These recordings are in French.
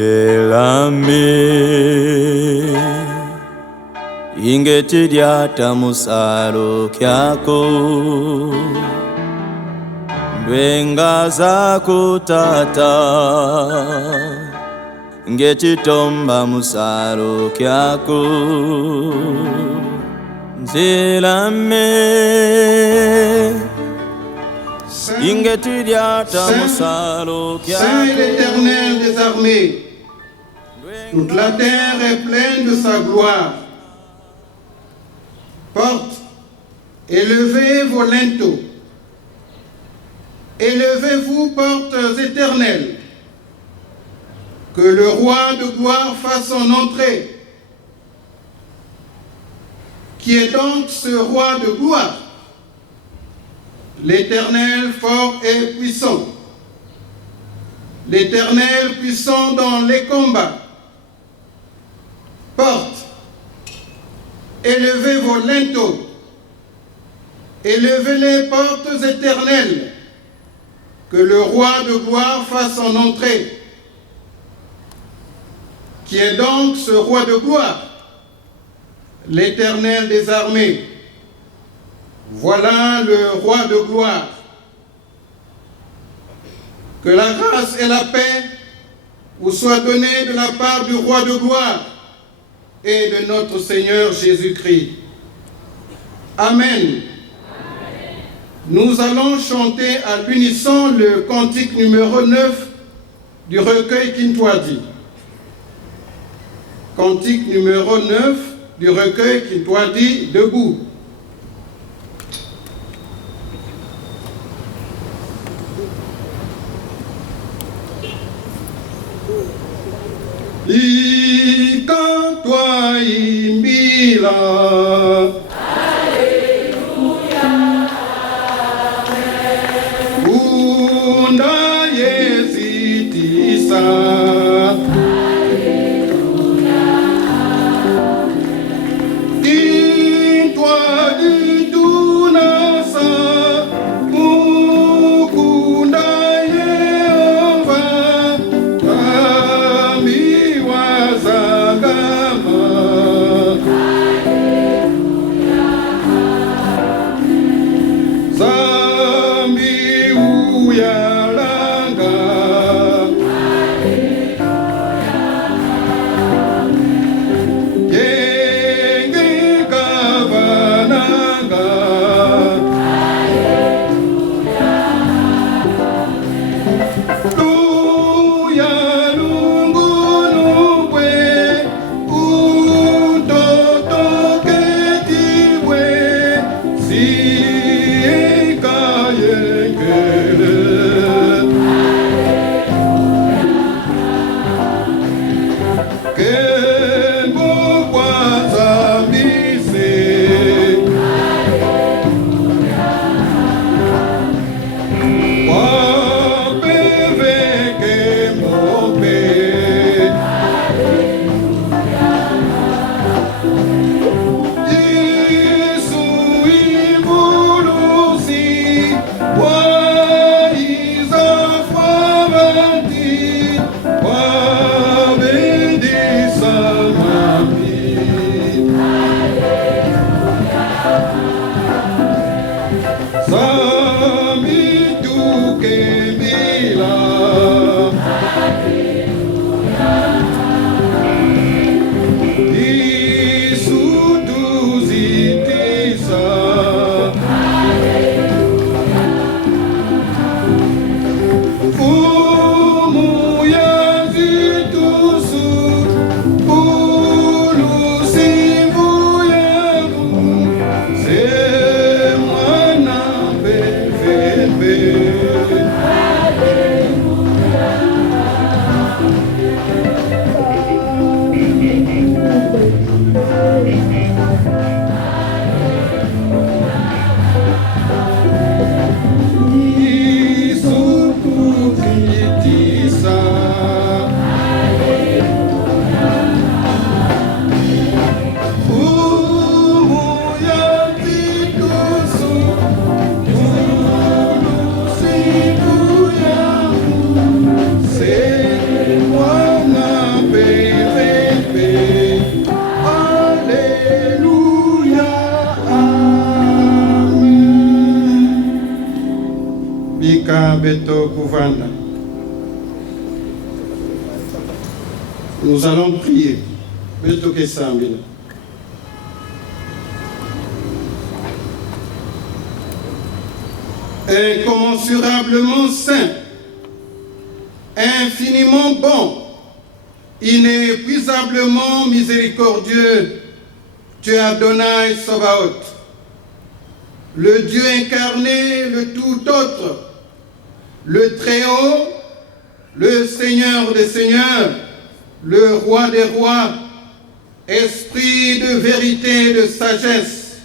Njelame ingetidyata musalo kyako ndwenga zako tata ngechitomba musalo kyako Njelame Saint l'Éternel des armées, toute la terre est pleine de sa gloire. Porte, élevez vos linteaux. Élevez-vous, portes éternelles. Que le roi de gloire fasse son entrée. Qui est donc ce roi de gloire? L'Éternel fort et puissant. L'Éternel puissant dans les combats. Porte, élevez vos linteaux. Élevez les portes éternelles. Que le roi de gloire fasse son entrée. Qui est donc ce roi de gloire? L'Éternel des armées. Voilà le roi de gloire. Que la grâce et la paix vous soient données de la part du roi de gloire et de notre Seigneur Jésus-Christ. Amen. Nous allons chanter à l'unisson le cantique numéro 9 du recueil Kintwadi. Cantique numéro 9 du recueil Kintwadi, debout. Ikatwa imbila Alleluia Unda yezitisa Alleluia Kintwa ditunasa Mukunda Yehova Bana Beto Kouvanda. Nous allons prier. Beto Kesambila. Incommensurablement saint, infiniment bon, inépuisablement miséricordieux, tu es Adonai Sabaoth, le Dieu incarné, le tout autre, le Très-Haut, le Seigneur des Seigneurs, le Roi des Rois, Esprit de vérité et de sagesse,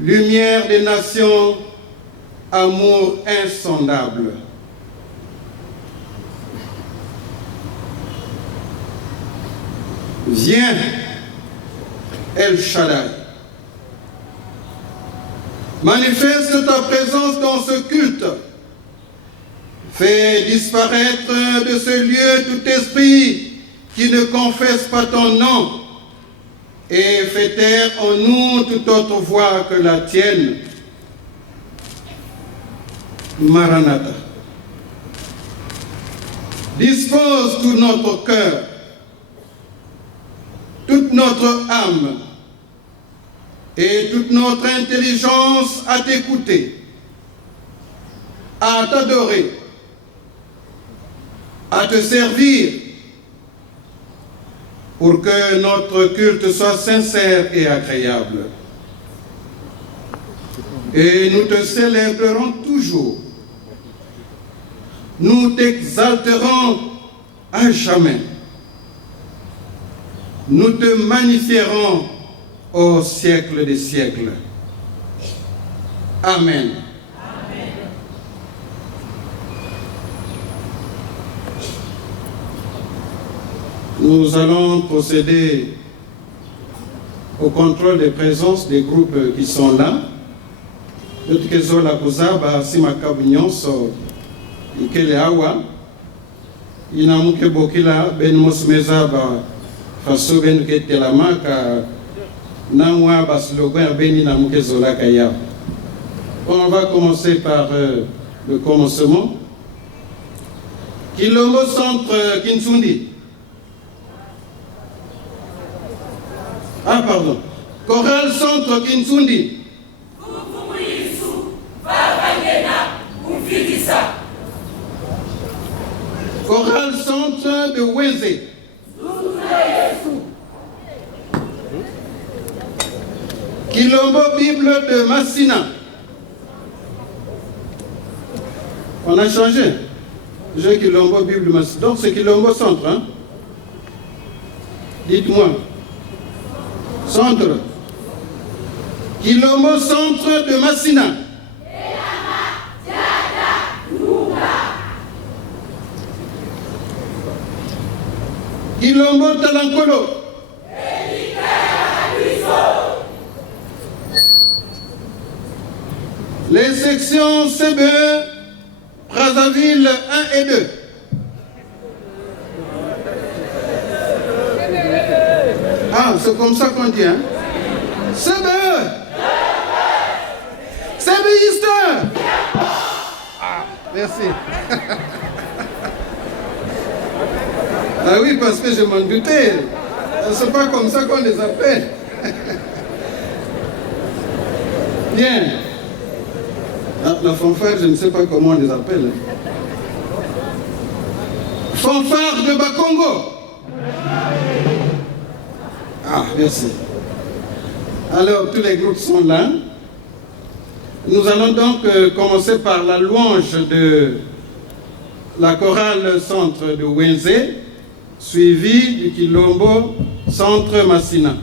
lumière des nations, amour insondable. Viens, El Shaddai, manifeste ta présence dans ce culte. Fais disparaître de ce lieu tout esprit qui ne confesse pas ton nom et fais taire en nous toute autre voix que la tienne. Maranatha. Dispose tout notre cœur, toute notre âme et toute notre intelligence à t'écouter, à t'adorer, à te servir, pour que notre culte soit sincère et agréable. Et nous te célébrerons toujours. Nous t'exalterons à jamais. Nous te magnifierons au siècle des siècles. Amen. Amen. Nous allons procéder au contrôle des présences des groupes qui sont là. Notre la Kuzaba, Simakabu Nyonso, Ikele Awa, Inamuke Bokila, Ben Mosmezaba, Faso Ben Ketelamaka, Namwa Baslogan, Ben Inamuke Zolakaya. On va commencer par le commencement. Kilombo Centre Kinsundi. Ah, pardon. Chorale Centre Kinsundi. Chorale Centre de Wenze. Kilombo Bible de Massina. On a changé. J'ai Kilombo Bible de Massina. Donc c'est Kilombo Centre. Hein? Dites-moi. Centre. Kilombo Centre de Massina. Kilombo Talankolo. Les sections CBE, Brazzaville 1 et 2. Ah, c'est comme ça qu'on dit, hein? CBE. CBEiste. Ah, merci. Ah oui, parce que je m'en doutais. C'est pas comme ça qu'on les appelle. Bien. Ah, la fanfare, je ne sais pas comment on les appelle. Fanfare de Bakongo. Ah, merci. Alors, tous les groupes sont là. Nous allons donc commencer par la louange de la chorale Centre de Wenze, suivi du Kilombo Centre Massina.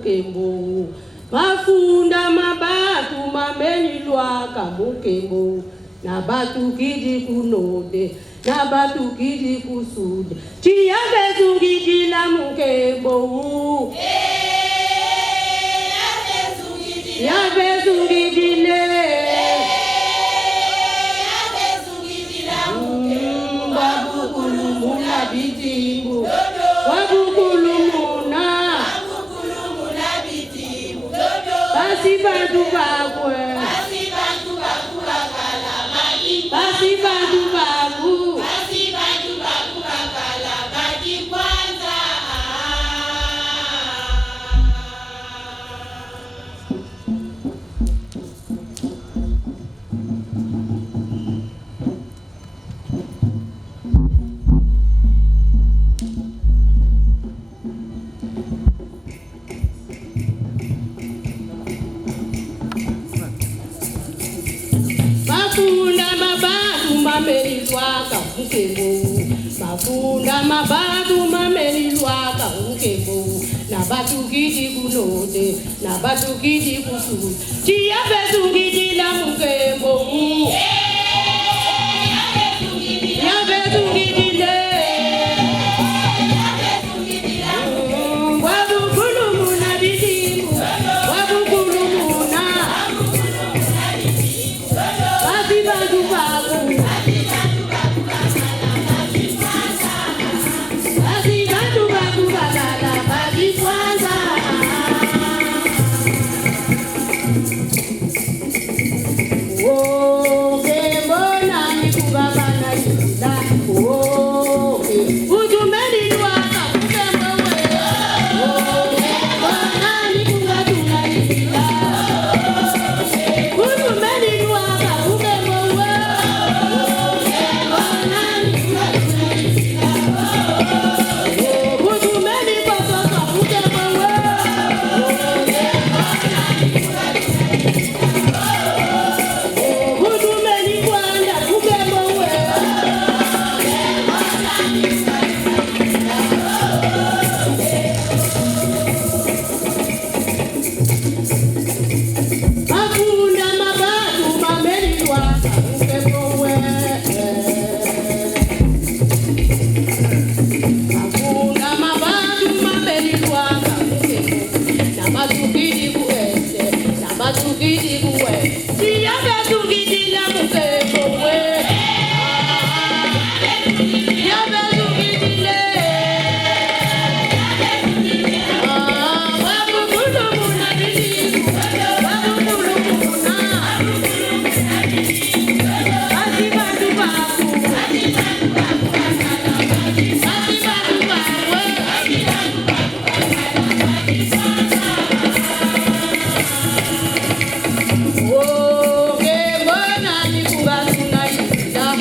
mukembo mafunda mabatu mamenilwaka mukembo na batu kidi kunode na batu kidi kusude chiyabe zungidila mukembo yabe zungidile wabukulumuna bitimbu wabukulumuna bitimbu basi bantu bakwe basi bantu baku bakala baki kwanza mafunda mabatu mamelizwaka mukembo mafunda mabatu mamelizwaka mukembo na batu kidi kunode na batu kidi kusude chiyabe zungidila mukembo yabe zungidile wabukulumuna bitimbu wabukulumuna basi bantu baku basi bantu baku bakala baki kwanza mbona nikubabana ila utumeni nwaka kutemwewe mbona nikubatuna ila utumeni nwaka kutemwewe mbona nikubatuna ila utumeni kwatoka kutemwewe utumeni kwanda kutemwewe mafunda mabatu mamelizwaka mukembowe mafunda mabatu mamelizwaka mukembo na batukidi kuwese na batukidi kuwe siyabe tungidila mukembowe yabe tungidile wabukulumuna bitimbu wabukulumuna basi bantu baku basi bantu bakwe mbona nikubatuna ila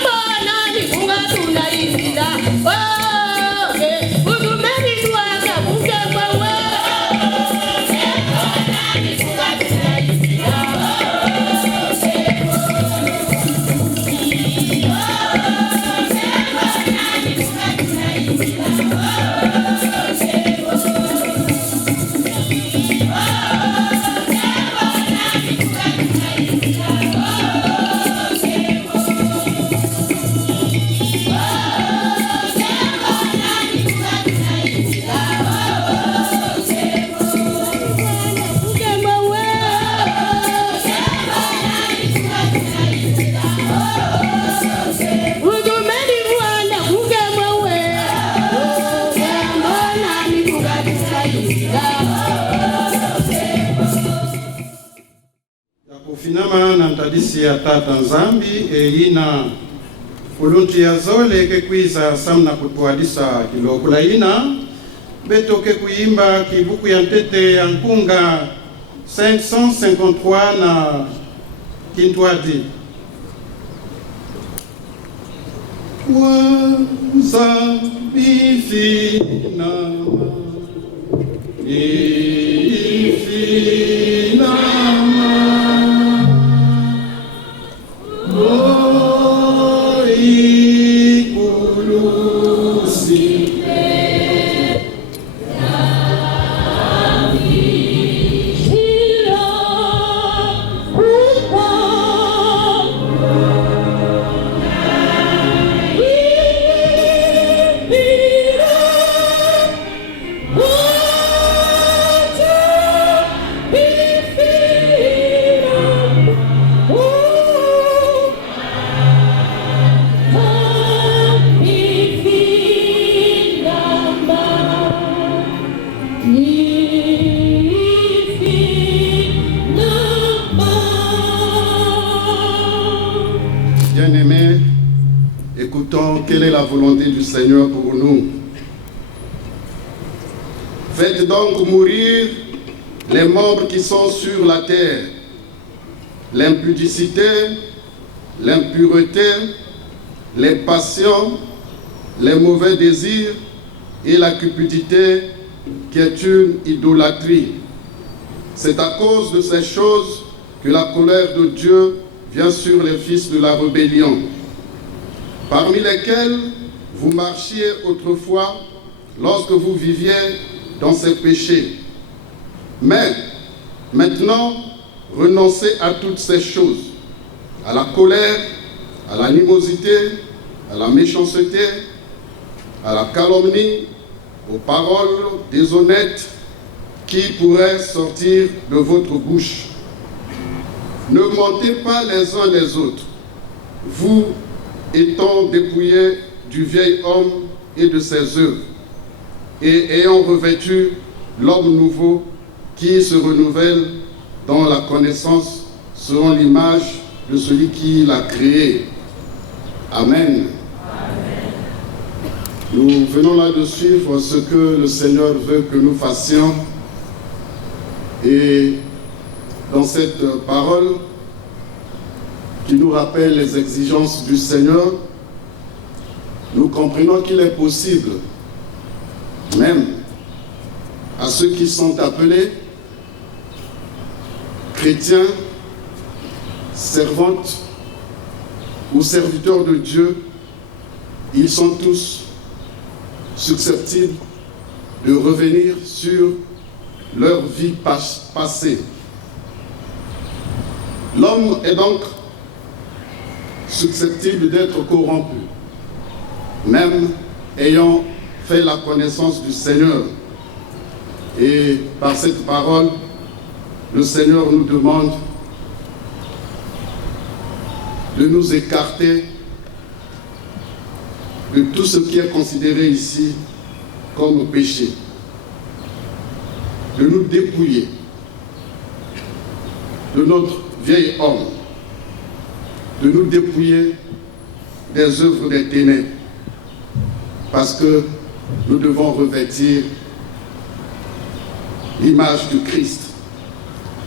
mbona nikubatuna ila utumeni nwaka mukemwewe utumeni mwanda mukemwewe mbona nikubatuna ila yakufinama na ntadisi ya tata nzambi ina uluntu ya zole kekwiza samna kutuadisa kilokula ina betoke kuimba kibuku ya ntete ya nkunga 553 na kintwadi wazabifinama ifinama ikulu bien-aimés, écoutons quelle est la volonté du Seigneur pour nous. Faites donc mourir les membres qui sont sur la terre, l'impudicité, l'impureté, les passions, les mauvais désirs et la cupidité qui est une idolâtrie. C'est à cause de ces choses que la colère de Dieu vient sur les fils de la rébellion, parmi lesquels vous marchiez autrefois lorsque vous viviez dans ces péchés. Mais maintenant, renoncez à toutes ces choses, à la colère, à l'animosité, à la méchanceté, à la calomnie, aux paroles déshonnêtes qui pourraient sortir de votre bouche. Ne mentez pas les uns les autres, vous étant dépouillés du vieil homme et de ses œuvres, et ayant revêtu l'homme nouveau qui se renouvelle dans la connaissance selon l'image de celui qui l'a créé. Amen. Nous venons là de suivre ce que le Seigneur veut que nous fassions. Et dans cette parole qui nous rappelle les exigences du Seigneur, nous comprenons qu'il est possible, même à ceux qui sont appelés chrétiens, servantes ou serviteurs de Dieu, ils sont tous susceptibles de revenir sur leur vie passée. L'homme est donc susceptible d'être corrompu, même ayant fait la connaissance du Seigneur. Et par cette parole, le Seigneur nous demande de nous écarter de tout ce qui est considéré ici comme péché, de nous dépouiller de notre vieil homme, de nous dépouiller des œuvres des ténèbres, parce que nous devons revêtir l'image du Christ.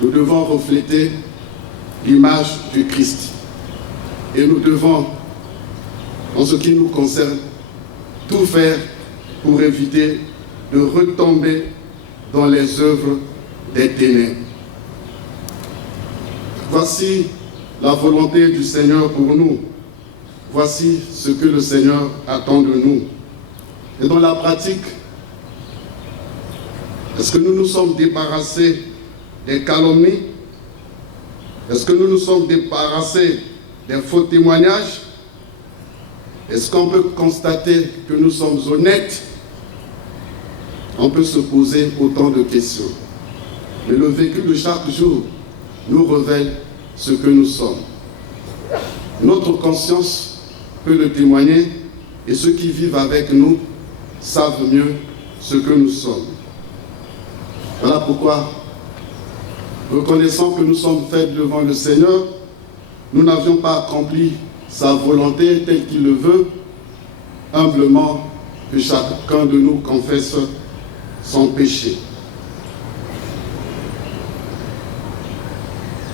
Nous devons refléter l'image du Christ. Et nous devons, en ce qui nous concerne, tout faire pour éviter de retomber dans les œuvres des ténèbres. Voici la volonté du Seigneur pour nous. Voici ce que le Seigneur attend de nous. Et dans la pratique, est-ce que nous nous sommes débarrassés des calomnies? Est-ce que nous nous sommes débarrassés des faux témoignages? Est-ce qu'on peut constater que nous sommes honnêtes? On peut se poser autant de questions. Mais le vécu de chaque jour nous révèle ce que nous sommes. Notre conscience peut le témoigner et ceux qui vivent avec nous savent mieux ce que nous sommes. Voilà pourquoi, reconnaissant que nous sommes faibles devant le Seigneur, nous n'avions pas accompli sa volonté telle qu'il le veut, humblement que chacun de nous confesse son péché.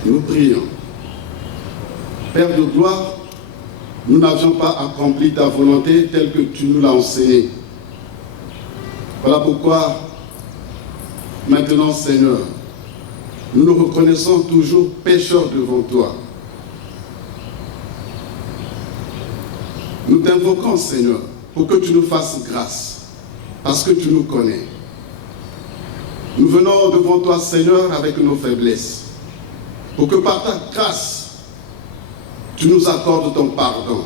Nous prions. Père de gloire, nous n'avions pas accompli ta volonté telle que tu nous l'as enseignée. Voilà pourquoi, maintenant Seigneur, nous nous reconnaissons toujours pécheurs devant toi. Nous t'invoquons, Seigneur, pour que tu nous fasses grâce, parce que tu nous connais. Nous venons devant toi, Seigneur, avec nos faiblesses, pour que par ta grâce, tu nous accordes ton pardon.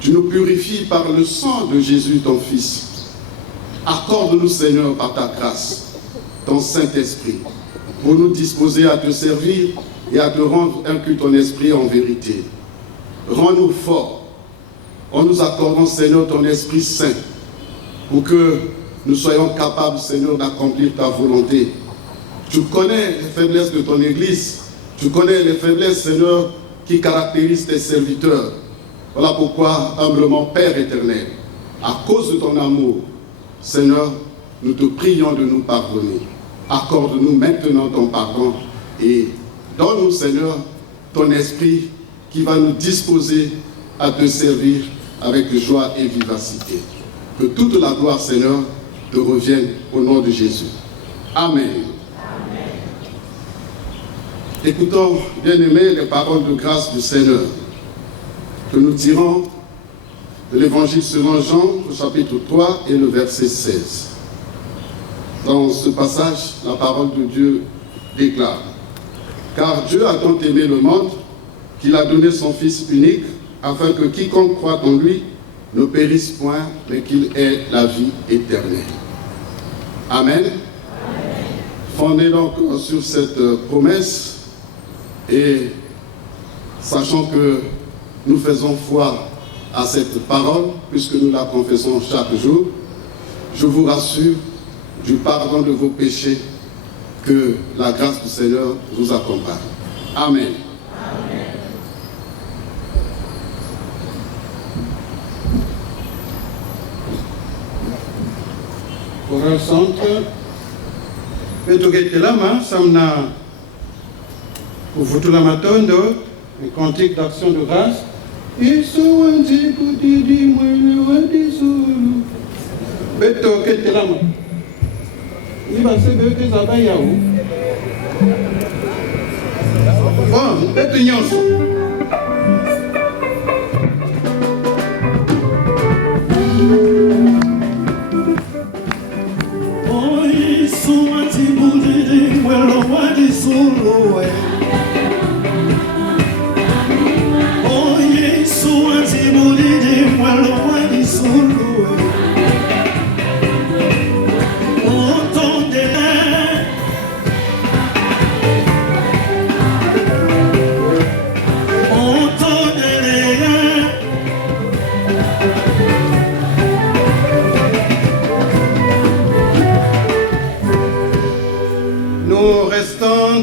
Tu nous purifies par le sang de Jésus, ton Fils. Accorde-nous, Seigneur, par ta grâce, ton Saint-Esprit, pour nous disposer à te servir et à te rendre un culte en esprit et en vérité. Rends-nous forts en nous accordant, Seigneur, ton Esprit Saint, pour que nous soyons capables, Seigneur, d'accomplir ta volonté. Tu connais les faiblesses de ton Église. Tu connais les faiblesses, Seigneur, qui caractérisent tes serviteurs. Voilà pourquoi, humblement, Père éternel, à cause de ton amour, Seigneur, nous te prions de nous pardonner. Accorde-nous maintenant ton pardon et donne-nous, Seigneur, ton esprit qui va nous disposer à te servir avec joie et vivacité. Que toute la gloire, Seigneur, te revienne au nom de Jésus. Amen. Écoutons, bien-aimés, les paroles de grâce du Seigneur que nous tirons de l'évangile selon Jean, au chapitre 3 et le verset 16. Dans ce passage, la parole de Dieu déclare: Car Dieu a tant aimé le monde qu'il a donné son Fils unique, afin que quiconque croit en lui ne périsse point, mais qu'il ait la vie éternelle. Amen. Fondé donc sur cette promesse, et sachant que nous faisons foi à cette parole, puisque nous la confessons chaque jour, je vous rassure du pardon de vos péchés, que la grâce du Seigneur vous accompagne. Amen. Chorale centre, Petokete-Lama, Samna, Uvutula-Matondo, un cantique d'action de grâce. Petokete-Lama. Il va se faire que ça va y aller. Bon, Petokete-Nyonso.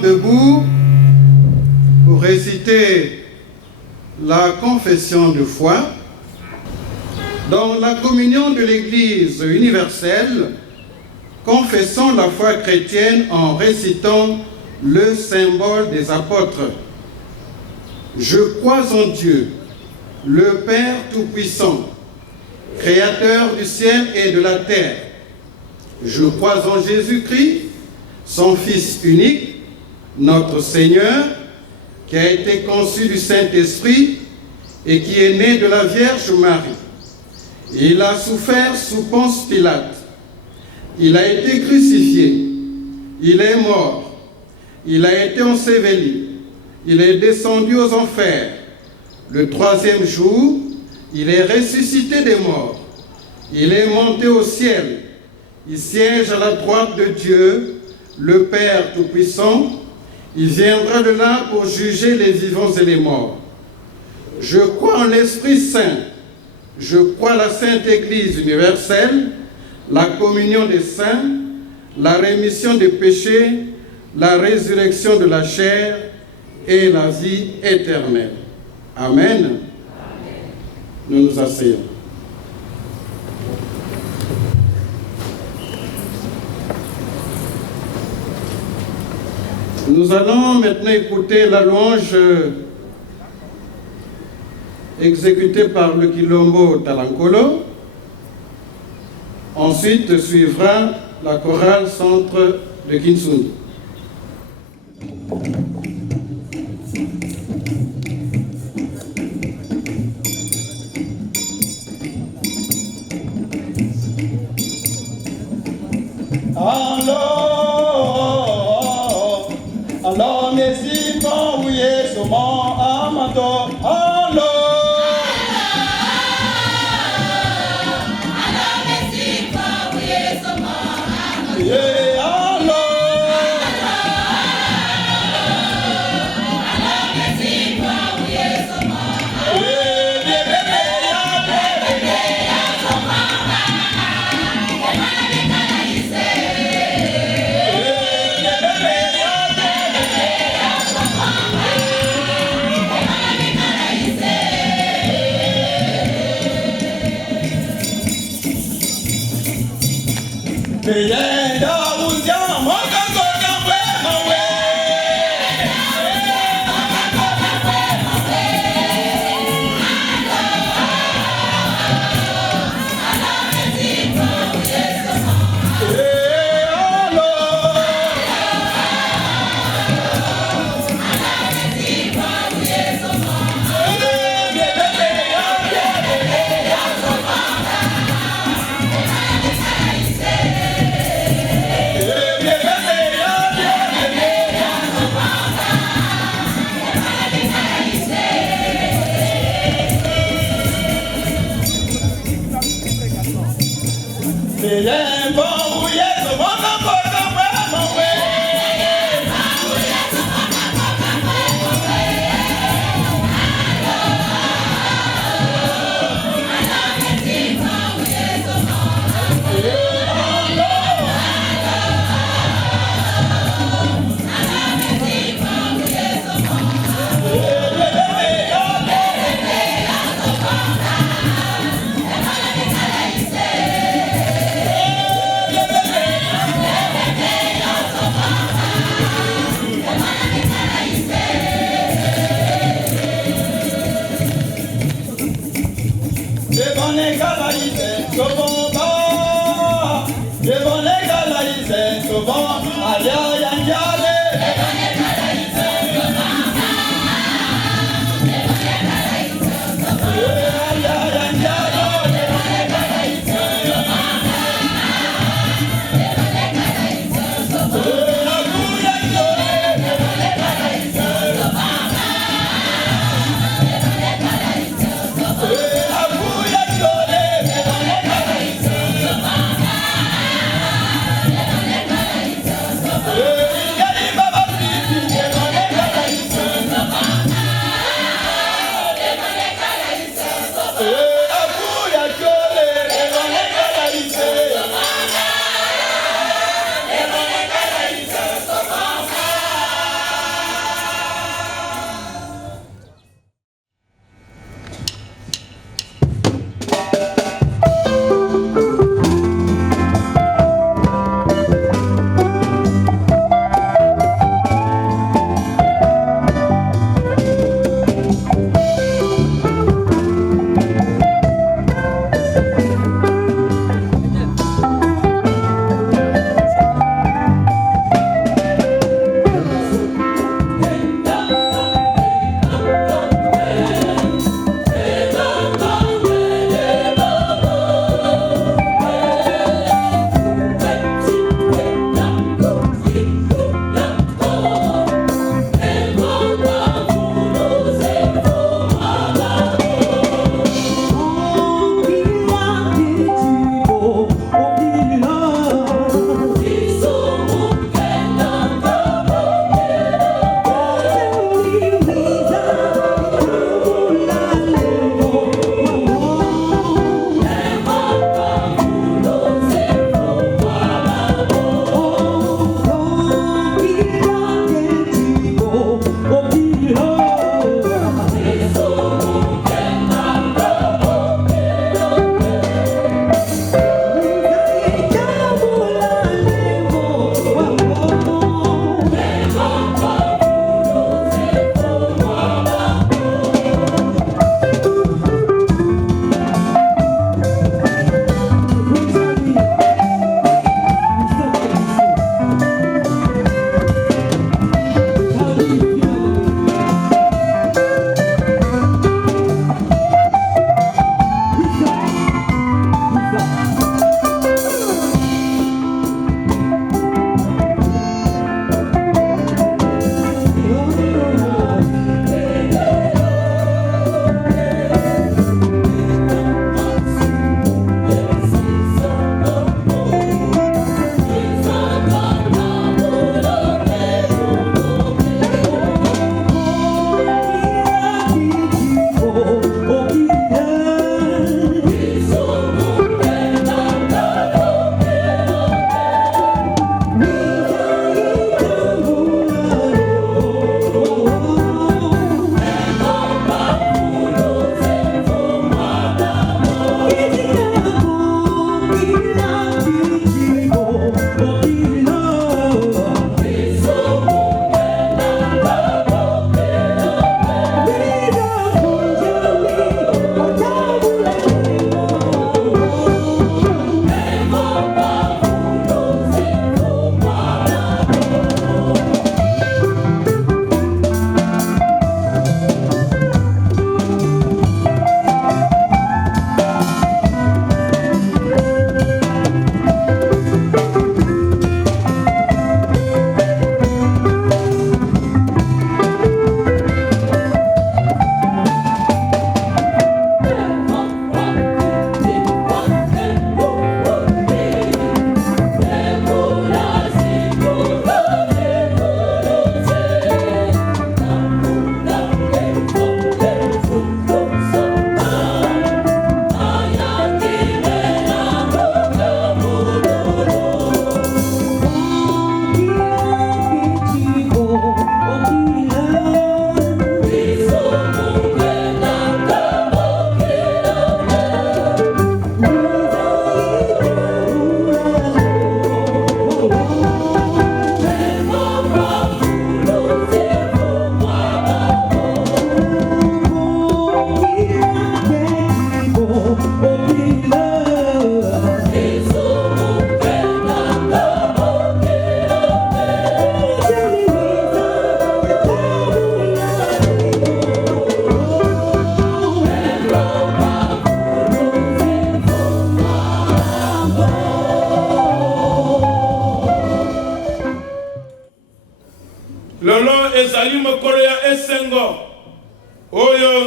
Debout pour réciter la confession de foi. Dans la communion de l'Église universelle, confessons la foi chrétienne en récitant le symbole des apôtres. Je crois en Dieu, le Père Tout-Puissant, Créateur du ciel et de la terre. Je crois en Jésus-Christ, son Fils unique, notre Seigneur, qui a été conçu du Saint-Esprit et qui est né de la Vierge Marie. Il a souffert sous Ponce Pilate. Il a été crucifié. Il est mort. Il a été enseveli. Il est descendu aux enfers. Le troisième jour, il est ressuscité des morts. Il est monté au ciel. Il siège à la droite de Dieu, le Père Tout-Puissant. Il viendra de là pour juger les vivants et les morts. Je crois en l'Esprit Saint. Je crois à la Sainte Église universelle, la communion des saints, la rémission des péchés, la résurrection de la chair et la vie éternelle. Amen. Nous nous asseyons. Nous allons maintenant écouter la louange exécutée par le Quilombo Talankolo. Ensuite suivra la chorale centre de Kinsuni. Alors, merci quand vous êtes sur mon amato. Alors, merci quand vous êtes sur mon amato. Abuya,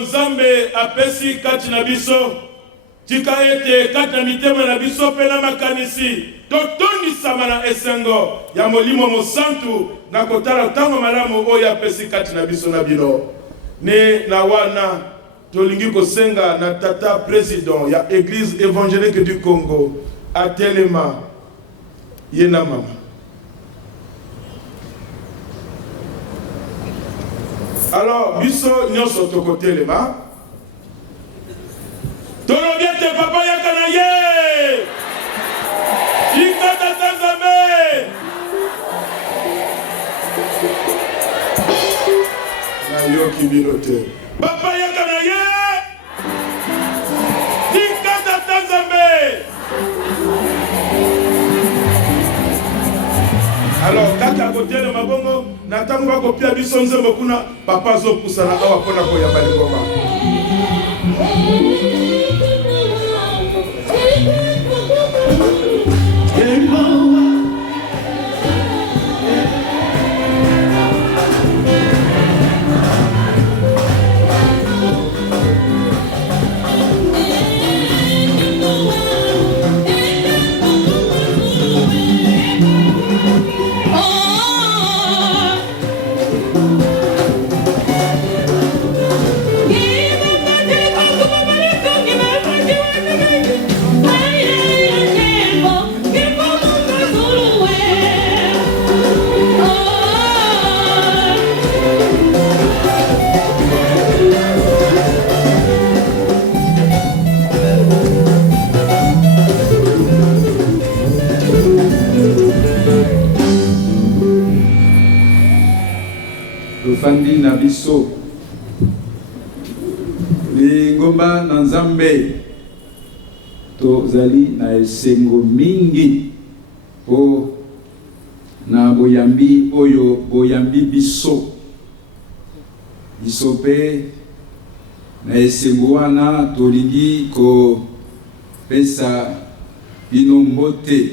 Nzambe apesi kati na biso tika ete kati na mitema na biso pe na makanisi totondisama na esengo ya Molimo Mosantu na kotala tango malamu oyo apesi kati na biso na bino ne na wana tolingi kosenga na tata président ya Église évangélique du Congo atelema yena mama. Alors biso nyonso tokotelema tolobiete papa yakana ye tika tata Nzambe na yoki bilote papa yakana ye tika tata Nzambe. Alors kaka kotele mabongo na tango bako pia biso nzembo kuna papa zo pusana awa pona ko ya balingoma. Fandi na biso lingomba na Nzambe tozali na esengo mingi po na boyambi oyo boyambi biso pe na esengo wana tolingi ko pesa bino mbote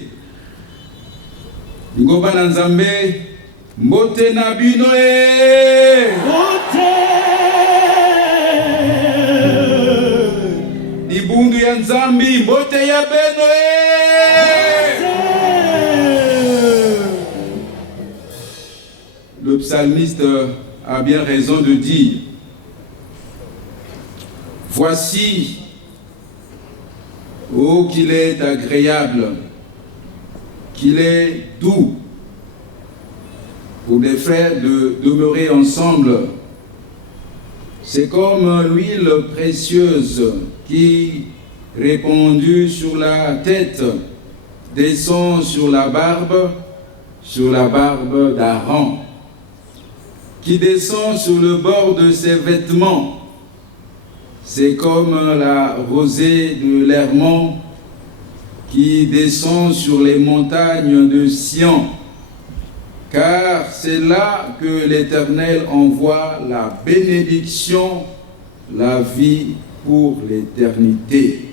lingomba na Nzambe mbote na bino mbote ibundu ya Nzambi mbote ya beno Le psalmiste a bien raison de dire: voici, oh qu'il est agréable, qu'il est doux pour des frères de demeurer ensemble. C'est comme l'huile précieuse qui, répandue sur la tête, descend sur la barbe d'Aaron, qui descend sur le bord de ses vêtements. C'est comme la rosée de l'Hermon qui descend sur les montagnes de Sion. Car c'est là que l'Éternel envoie la bénédiction, la vie pour l'éternité.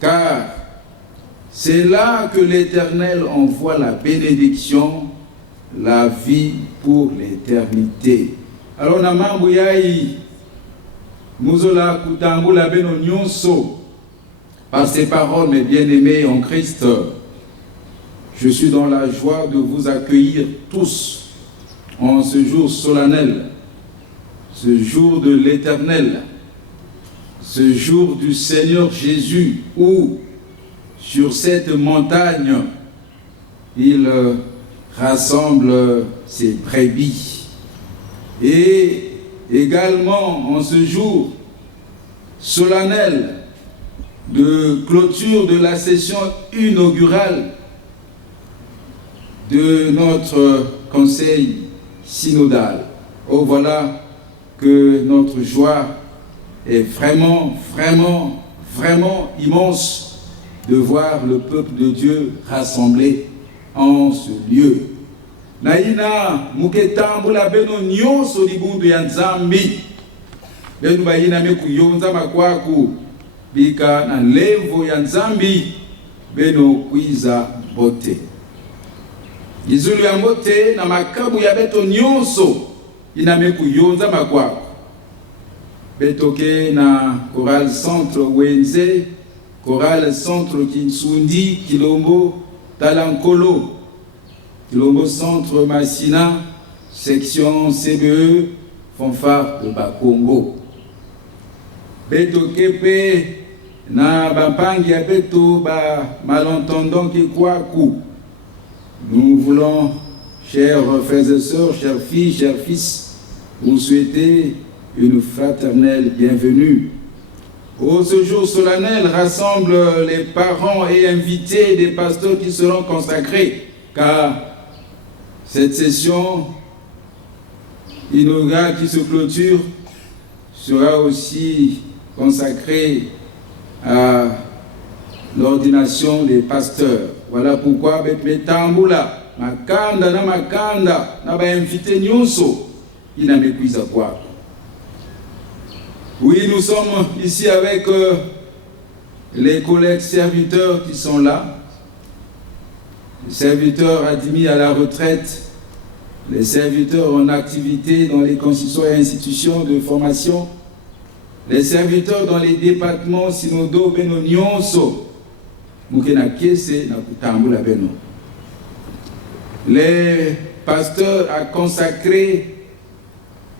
Car c'est là que l'Éternel envoie la bénédiction, la vie pour l'éternité. Alors, namambu yai muzola kutangula beno nyonso par ces paroles, mes bien-aimés en Christ. Je suis dans la joie de vous accueillir tous en ce jour solennel, ce jour de l'Éternel, ce jour du Seigneur Jésus, où sur cette montagne, il rassemble ses brebis. Et également en ce jour solennel de clôture de la session inaugurale de notre conseil synodal. Oh, voilà que notre joie est vraiment immense de voir le peuple de Dieu rassemblé en ce lieu. Naina muketambula beno nyonso libundu ya Nzambi. Beno bayina mekuyonza makwaku bika na levo ya Nzambi beno kwiza bote. Izulu ya mbote na makabu ya beto nyonso inamekuyonza makwaku. betoke na chorale centre Wenze, chorale centre Kinsundi, Kilombo, Talankolo, Kilombo centre Massina, section CBE, fanfare de Bakongo. Betoke pe na bapangi ya beto ba malentendant ki kwaku. Nous voulons, chers frères et sœurs, chères filles, chers fils, vous souhaiter une fraternelle bienvenue. Ce jour solennel rassemble les parents et invités des pasteurs qui seront consacrés, car cette session inaugurale qui se clôture sera aussi consacrée à l'ordination des pasteurs. Voilà pourquoi Betambula, Makanda, na ba invité nyonso, il n'a m'épuise à quoi. Oui, nous sommes ici avec les collègues serviteurs qui sont là, les serviteurs admis à la retraite, les serviteurs en activité dans les consistoires et institutions de formation, les serviteurs dans les départements synodaux beno nyonso. Les pasteurs à consacrer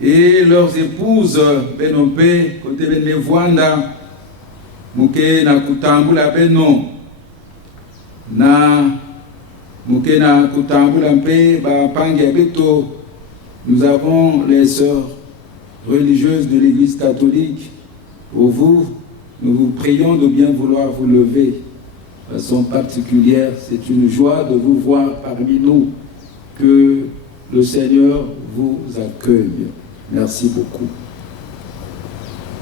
et leurs épouses Benompe, côté Benevwanda, Mouké na Kutambula Beno, na Mouké na Kutambula Mpe, Bapangi Abeto. Nous avons les sœurs religieuses de l'Église catholique. Pour vous, nous vous prions de bien vouloir vous lever. De façon particulière, c'est une joie de vous voir parmi nous. Que le Seigneur vous accueille. Merci beaucoup.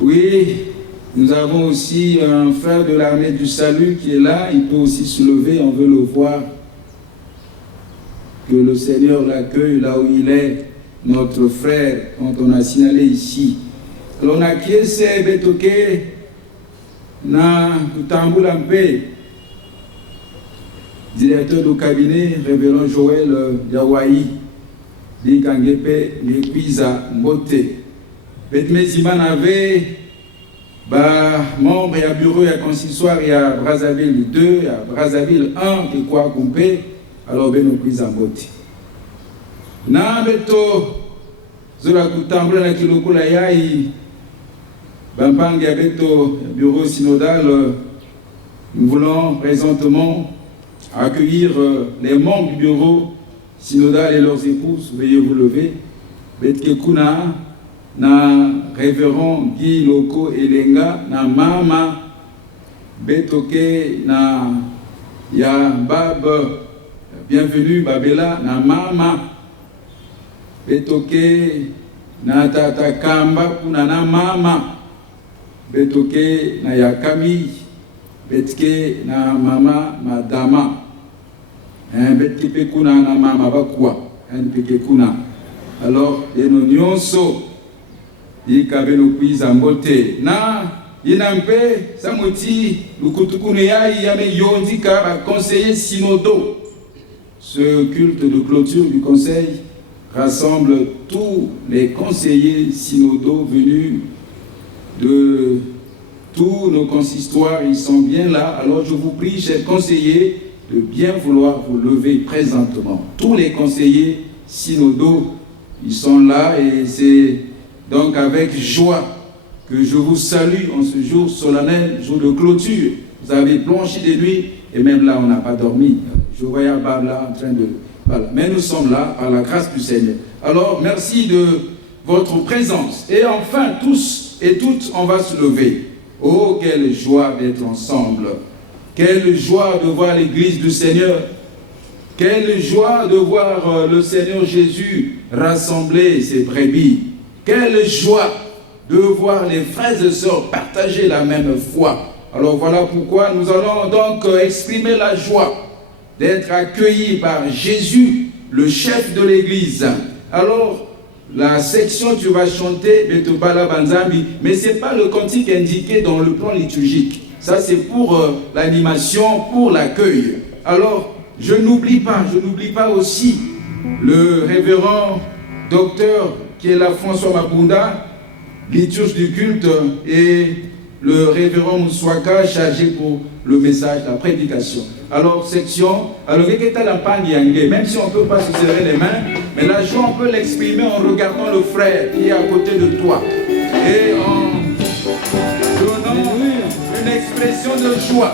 Oui, nous avons aussi un frère de l'armée du salut qui est là. Il peut aussi se lever, on veut le voir. Que le Seigneur l'accueille là où il est, notre frère, quand on a signalé ici. Alors, on a kiese betoke na Kutambula Mpe. Directeur du cabinet, révérend Joël Yawaï, Likangepe, Lekwiza Mbote. Betmeziman avait membre et bureau et consistoire et à Brazzaville 2, et à Brazzaville 1, qui quoi compé, alors Lekwiza Mbote. Na beto, Zola Kutambula na Kilokula Yai, Bampangi beto, bureau synodal, nous voulons présentement accueillir les membres du bureau synodal et leurs épouses. Veuillez vous lever. Betkekuna na révérend Guy Loko Elenga na mama Betoke na ya bab bienvenue Babela na mama Betoke na tata Kamba kuna na mama Betoke na ya Camille Betke na mama Madama Betke pekuna na mama bakwa Betke kuna. Alors eno nyonso ikabeno kwiza mbote na inampe samoti lukutukunu yai yame yondika ba conseiller synodaux. Ce culte de clôture du conseil rassemble tous les conseillers synodaux venus de tous nos consistoires. Ils sont bien là. Alors je vous prie, chers conseillers, de bien vouloir vous lever présentement. Tous les conseillers synodaux, ils sont là et c'est donc avec joie que je vous salue en ce jour solennel, jour de clôture. Vous avez blanchi des nuits et même là on n'a pas dormi. Je voyais là en train de... Voilà. Mais nous sommes là par la grâce du Seigneur. Alors merci de votre présence. Et enfin tous et toutes, on va se lever. Oh, quelle joie d'être ensemble. Quelle joie de voir l'église du Seigneur. Quelle joie de voir le Seigneur Jésus rassembler ses brebis. Quelle joie de voir les frères et sœurs partager la même foi. Alors voilà pourquoi nous allons donc exprimer la joie d'être accueillis par Jésus, le chef de l'église. Alors, la section tu vas chanter Betobala Banzambi, mais ce n'est pas le cantique indiqué dans le plan liturgique. Ça c'est pour l'animation, pour l'accueil. Alors, je n'oublie pas aussi le révérend docteur qui est là, François Mapunda, liturge du culte et le révérend Moussouaka chargé pour le message, la prédication. Alors, section, alors même si on ne peut pas se serrer les mains, mais la joie, on peut l'exprimer en regardant le frère qui est à côté de toi et en donnant une expression de joie.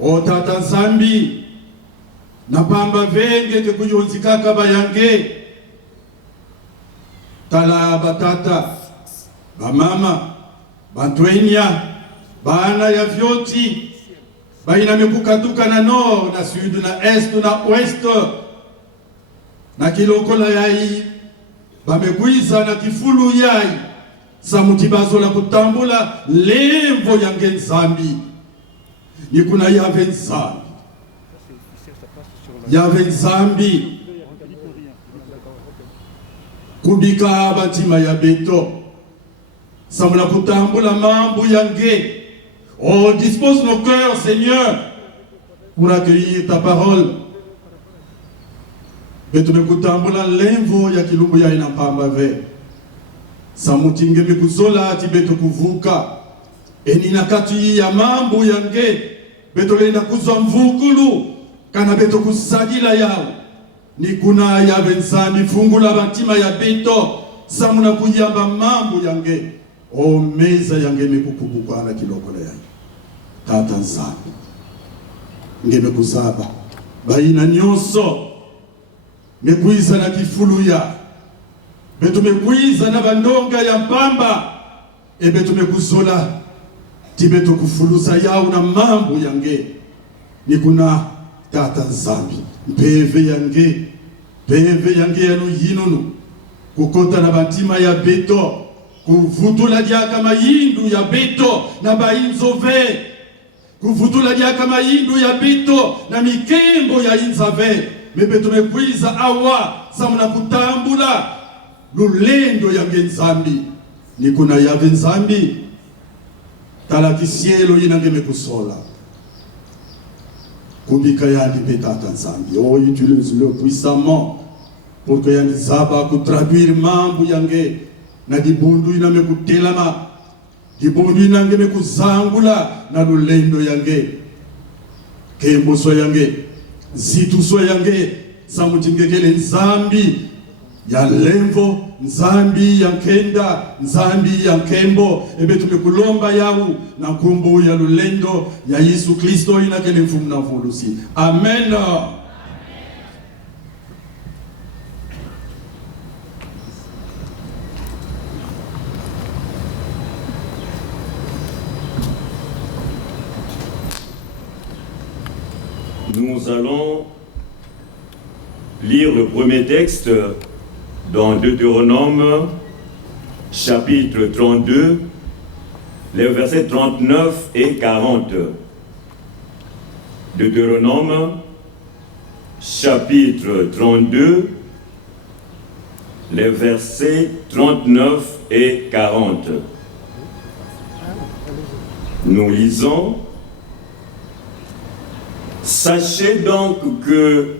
Otata Zambi napamba venge te kuyonzikaka bayange tala batata bamama batwenya bana ya vyoti baina mekukatuka na nord na sud na est na ouest na kilokola yai bamekwiza na kifulu yai samutibazo la kutambula lemvo yange Nzambi ni kuna yave Nzambi kubika batima ya beto samula kutambula mambu yange. Oh, dispose nos cœurs, Seigneur, pour accueillir ta parole. Beto mekutambula lemvo ya kilumbu ya inampamba ve samutinge mekuzola ati beto kuvuka enina kati ya mambu yange beto lenda kuzwa mvukulu kana beto kusadila yao ni kuna ya Nzambi fungula batima ya beto samuna kuyamba mambu yange. O meza yange mekukubuka na kilokola yange tata Nzambi ngeme kuzaba baina nyonso mekwiza na kifulu ya beto mekwiza na bandonga ya mpamba beto mekuzola tibeto kufuluza yao na mambo yange ni kuna tata Nzambi mpeve yange yanu yinunu kukota na batima ya beto kuvutula diaka mayindu ya beto na bainzove kuvutula diaka mayindu ya beto na mikembo ya inzave mebeto mekwiza awa samuna kutambula lulendo yange Nzambi ni kuna yave Nzambi tala kisielo yinange mekusola kubika yandi petata Nzambi. Oh, utilise-le puissamment pour que yandi zaba ku traduire mambu yange na dibundu iname kutelama dibundu inange mekuzangula na lulendo yange kembo so yange zitu so yange samutingekele Nzambi ya lemvo Nzambi ya nkenda Nzambi ya nkembo tumekulomba yau na kumbu ya lulendo ya Yesu Kristo inakele mfumu na mfulusi. Amen. Nous allons lire le premier texte dans Deutéronome, chapitre 32, les versets 39 et 40. Deutéronome, chapitre 32, les versets 39 et 40. Nous lisons Sachez donc que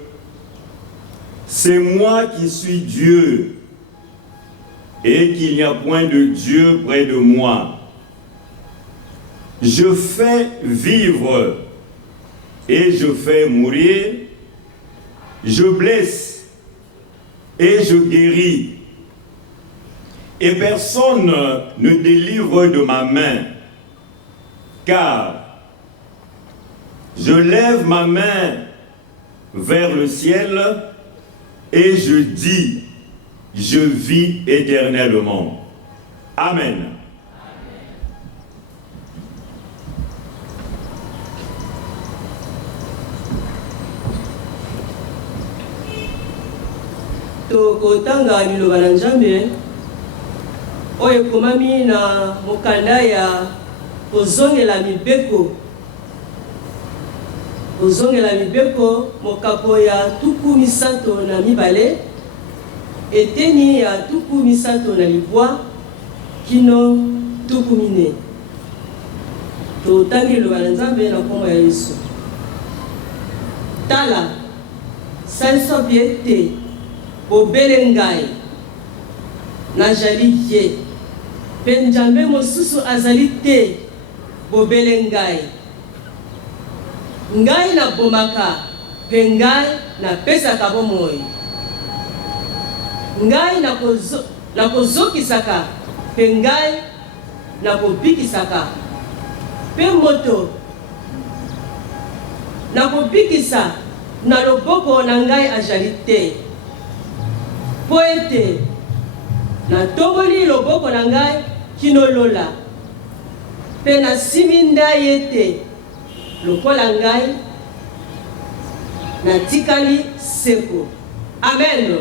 c'est moi qui suis Dieu et qu'il n'y a point de Dieu près de moi. Je fais vivre et je fais mourir, je blesse et je guéris. Et personne ne délivre de ma main, car je lève ma main vers le ciel et je dis, je vis éternellement. Amen. Tokotanga liloba na Nzambe oyo ekomami na mokanda ya kozongela mibeko. Kozongela mibeko mokako ya tuku misato na mibale eteni ya tuku misato na libwa kino tuku mine. Totangi liloba na Nzambe na kombo ya Yesu. Tala sanso biete bobele ngai najali ye pe Nzambe mosusu azali te bobele ngai. Ngai na bomaka pe ngai na pesaka bomoi. Ngai na kozokisaka pe ngai na kobikisaka. Pe moto na kobikisa na loboko na ngai azali te. Po ete na toboli loboko na ngai kinolola pe na siminda yete lokola ngai na tikali seko. Amen.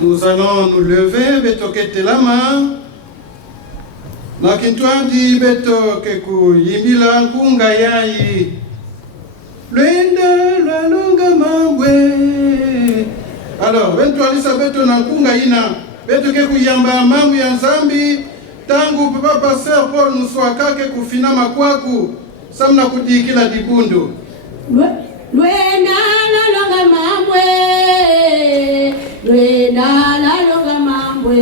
Nous allons nous lever, beto ketelama. Na kintwandi beto keku yimbila nkunga yai. Lwenda la longa mambwe. Alors, ventualisa beto na nkunga ina. Beto keku yamba mambu ya Nzambi. Tangu papa pasteur Paul Nuswakake kufinama kwaku. Samna kudikila dibundu. Lwenda la longa mambwe. Lwenda la longa mambwe.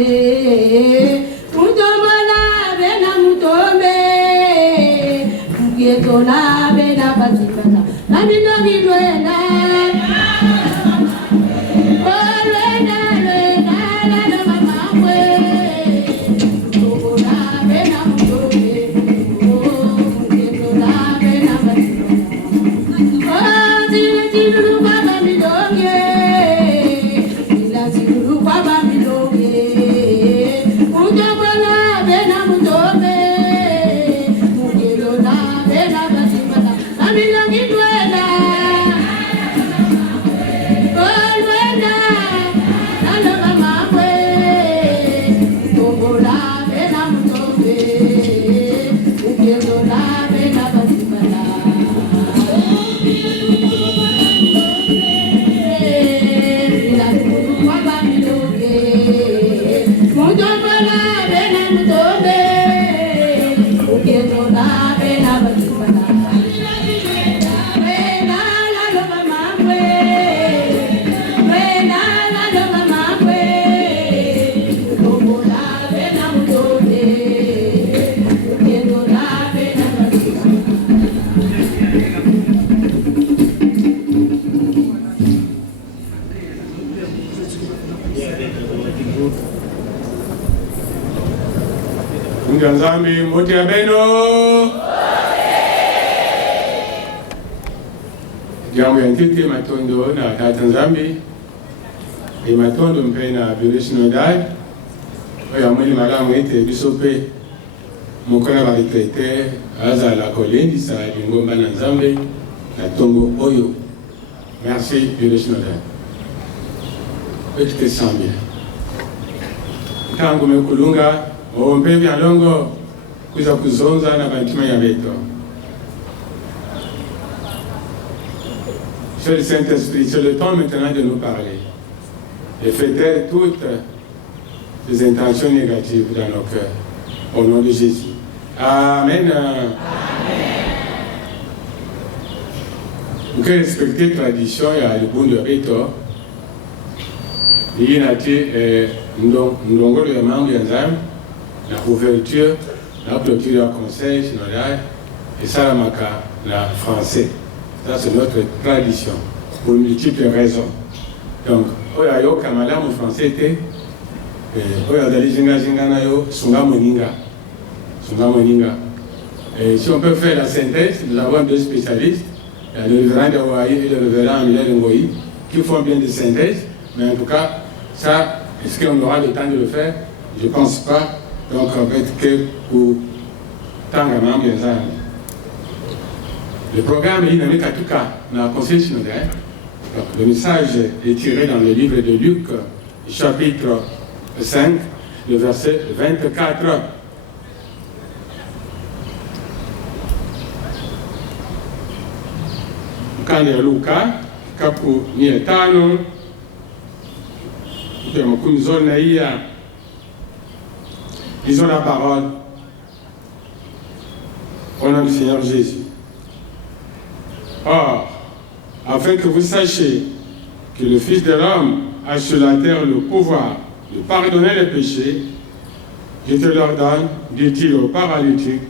Mutomala bena mutombe. Muketola bena batikata. Namino lwenda. Nzambi moti ya beno. Jambo ya ntiti matondo na tata Nzambi. Matondo mpe na biro synodal. Oya mwili malamu ete bisope. Mokona ba retraité aza la kolendi sa lingomba na Nzambe na tongo oyo. Merci biro synodal. Petite sambia. Tangu mekulunga ompe vya longo kuza kuzonza na bantima ya beto. Cher le Saint-Esprit, c'est le temps maintenant de nous parler et faire taire toutes les intentions négatives dans nos cœurs. Au nom de Jésus. Amen. Vous respectez la tradition, il y a le bon de rito. Il y a la couverture, la clôture du conseil synodal et ça la français. Ça c'est notre tradition pour multiples raisons. Donc, au Canada, mon français était et si on peut faire la synthèse, nous avons deux spécialistes, le révérend Dawaï et le révérend Amilel Ngoï, qui font bien des synthèses, mais en tout cas, ça, est-ce qu'on aura le temps de le faire? Je ne pense pas. Donc, en fait, que pour tant de membres, le programme est dynamique à tout cas dans le conseil synodal. Donc, le message est tiré dans le livre de Luc, chapitre 5, le verset 24. Quand il y a Luca, Kapu Nietano, lisons la parole au nom du Seigneur Jésus. Or, afin que vous sachiez que le Fils de l'homme a sur la terre le pouvoir de pardonner les péchés, je te l'ordonne, dit-il au paralytique,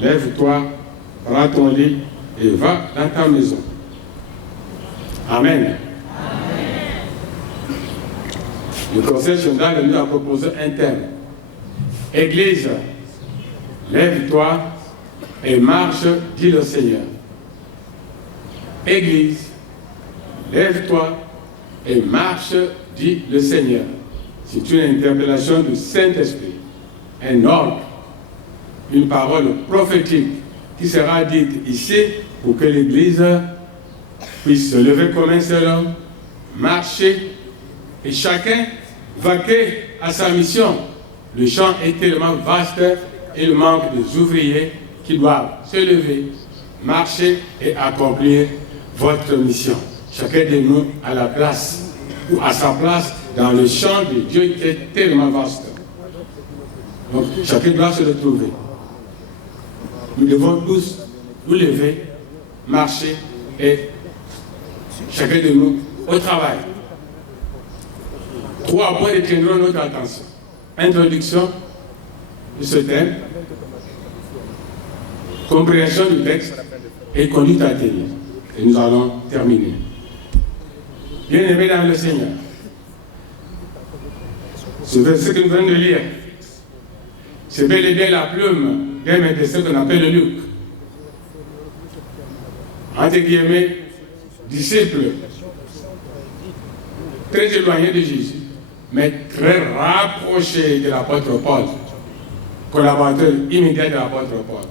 lève-toi, prends ton lit et va dans ta maison. Amen. Le conseil synodal nous a proposé un thème. Église, lève-toi et marche, dit le Seigneur. Église, lève-toi et marche, dit le Seigneur. C'est une interpellation du Saint-Esprit, un ordre, une parole prophétique qui sera dite ici pour que l'Église puisse se lever comme un seul homme, marcher et chacun vaquer à sa mission. Le champ est tellement vaste et il manque des ouvriers qui doivent se lever, marcher et accomplir votre mission. Chacun de nous à la place ou à sa place dans le champ de Dieu qui est tellement vaste. Donc chacun doit se retrouver. Nous devons tous nous lever, marcher et chacun de nous au travail. 3 points détiendront notre attention. Introduction de ce thème, compréhension du texte et conduite à tenir. Et nous allons terminer. Bien-aimés dans le Seigneur, ce verset que nous venons de lire, c'est bel et bien la plume d'un médecin qu'on appelle Luc. Entre guillemets, disciple, très éloigné de Jésus, mais très rapproché de l'apôtre Paul, collaborateur immédiat de l'apôtre Paul.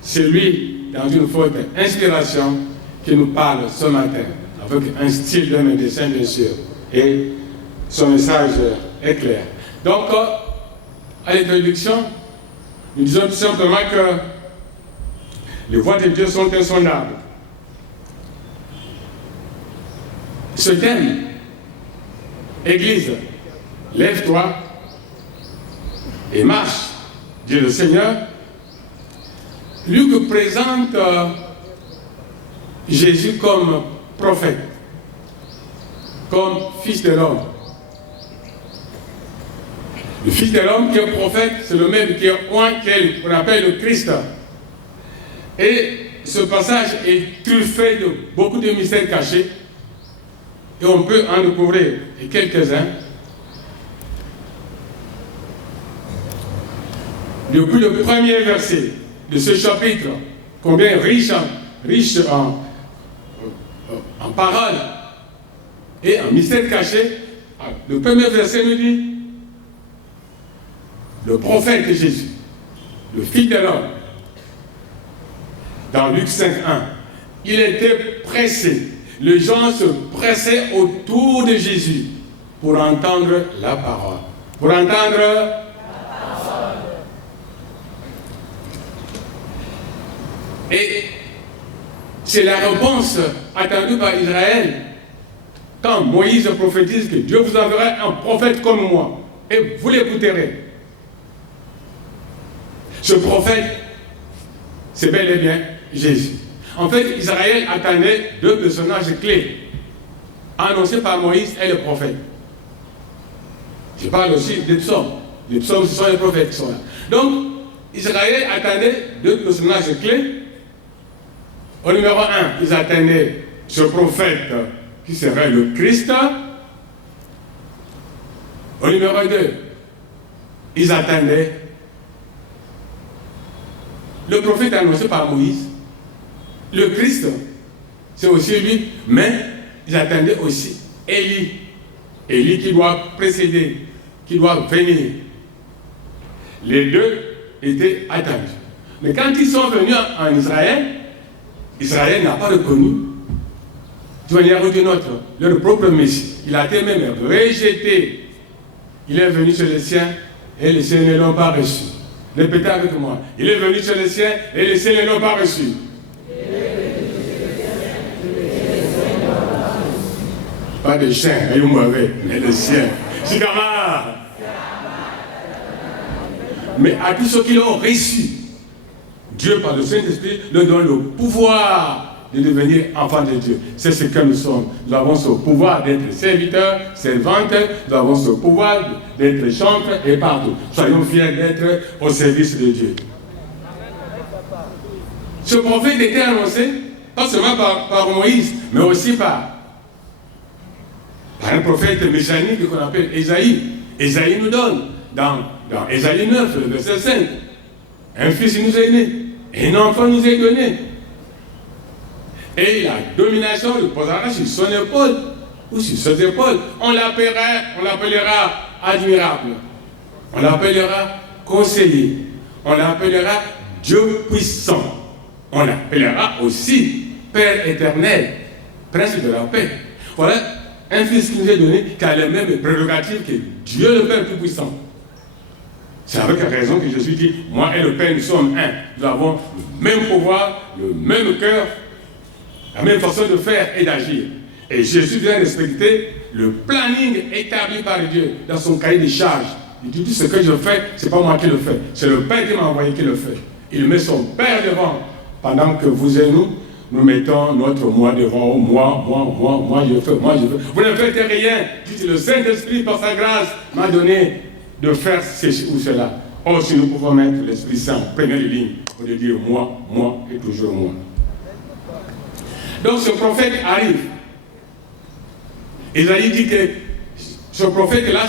C'est lui, dans une forte inspiration, qui nous parle ce matin, avec un style de médecin, bien sûr, et son message est clair. Donc, à l'introduction, nous disons tout simplement que les voies de Dieu sont insondables. Ce thème, Église, lève-toi et marche, dit le Seigneur. Luc présente Jésus comme prophète, comme fils de l'homme. Le fils de l'homme qui est prophète, c'est le même qui est qu'on appelle le Christ. Et ce passage est truffé de beaucoup de mystères cachés. Et on peut en découvrir quelques-uns. Depuis le premier verset de ce chapitre, combien riche en paroles et en mystères cachés, le premier verset nous dit le prophète Jésus, le Fils de l'homme, dans Luc 5.1, il était pressé. Les gens se pressaient autour de Jésus pour entendre la parole. Pour entendre la parole. Et c'est la réponse attendue par Israël quand Moïse prophétise que Dieu vous enverra un prophète comme moi et vous l'écouterez. Ce prophète c'est bel et bien Jésus. En fait, Israël attendait deux personnages clés, annoncés par Moïse et le prophète. Je parle aussi des psaumes. Les psaumes, ce sont les prophètes qui sont là. Donc, Israël attendait deux personnages clés. Au numéro 1, ils attendaient ce prophète qui serait le Christ. Au numéro 2, ils attendaient le prophète annoncé par Moïse. Le Christ, c'est aussi lui, mais ils attendaient aussi Élie. Élie qui doit précéder, qui doit venir. Les deux étaient attendus. Mais quand ils sont venus en Israël, Israël n'a pas reconnu, d'une manière ou d'une autre, leur propre Messie. Il a été même rejeté. Il est venu chez les siens et les siens ne l'ont pas reçu. Répétez avec moi. Il est venu chez les siens et les siens ne l'ont pas reçu. Pas de chiens, mais les siens. Chikama. Mais à tous ceux qui l'ont reçu, Dieu, par le Saint-Esprit, leur donne le pouvoir de devenir enfants de Dieu. C'est ce que nous sommes. Nous avons ce pouvoir d'être serviteurs, servantes, nous avons ce pouvoir d'être chantres et partout. Soyons fiers d'être au service de Dieu. Ce prophète était annoncé, pas seulement par Moïse, mais aussi par un prophète messianique qu'on appelle Ésaïe. Ésaïe nous donne, dans Ésaïe 9, le verset 5, un fils nous est né, et un enfant nous est donné. Et la domination reposera sur son épaule, ou sur ses épaules. On l'appellera admirable, on l'appellera conseiller, on l'appellera Dieu puissant, on l'appellera aussi Père éternel, Prince de la paix. Voilà un fils qui nous est donné, qui a les mêmes prérogatives que Dieu le Père Tout-Puissant. C'est avec raison que Jésus dit, moi et le Père, nous sommes un. Nous avons le même pouvoir, le même cœur, la même façon de faire et d'agir. Et Jésus vient respecter le planning établi par Dieu dans son cahier de charges. Il dit, tout ce que je fais, ce n'est pas moi qui le fais, c'est le Père qui m'a envoyé qui le fait. Il met son Père devant, pendant que vous et nous mettons notre moi devant, moi je fais. Vous ne faites rien, dites le Saint-Esprit par sa grâce m'a donné de faire ceci ou cela. Or, si nous pouvons mettre l'Esprit Saint en première ligne, au lieu de dire moi et toujours moi. Donc ce prophète arrive. Isaïe dit que ce prophète-là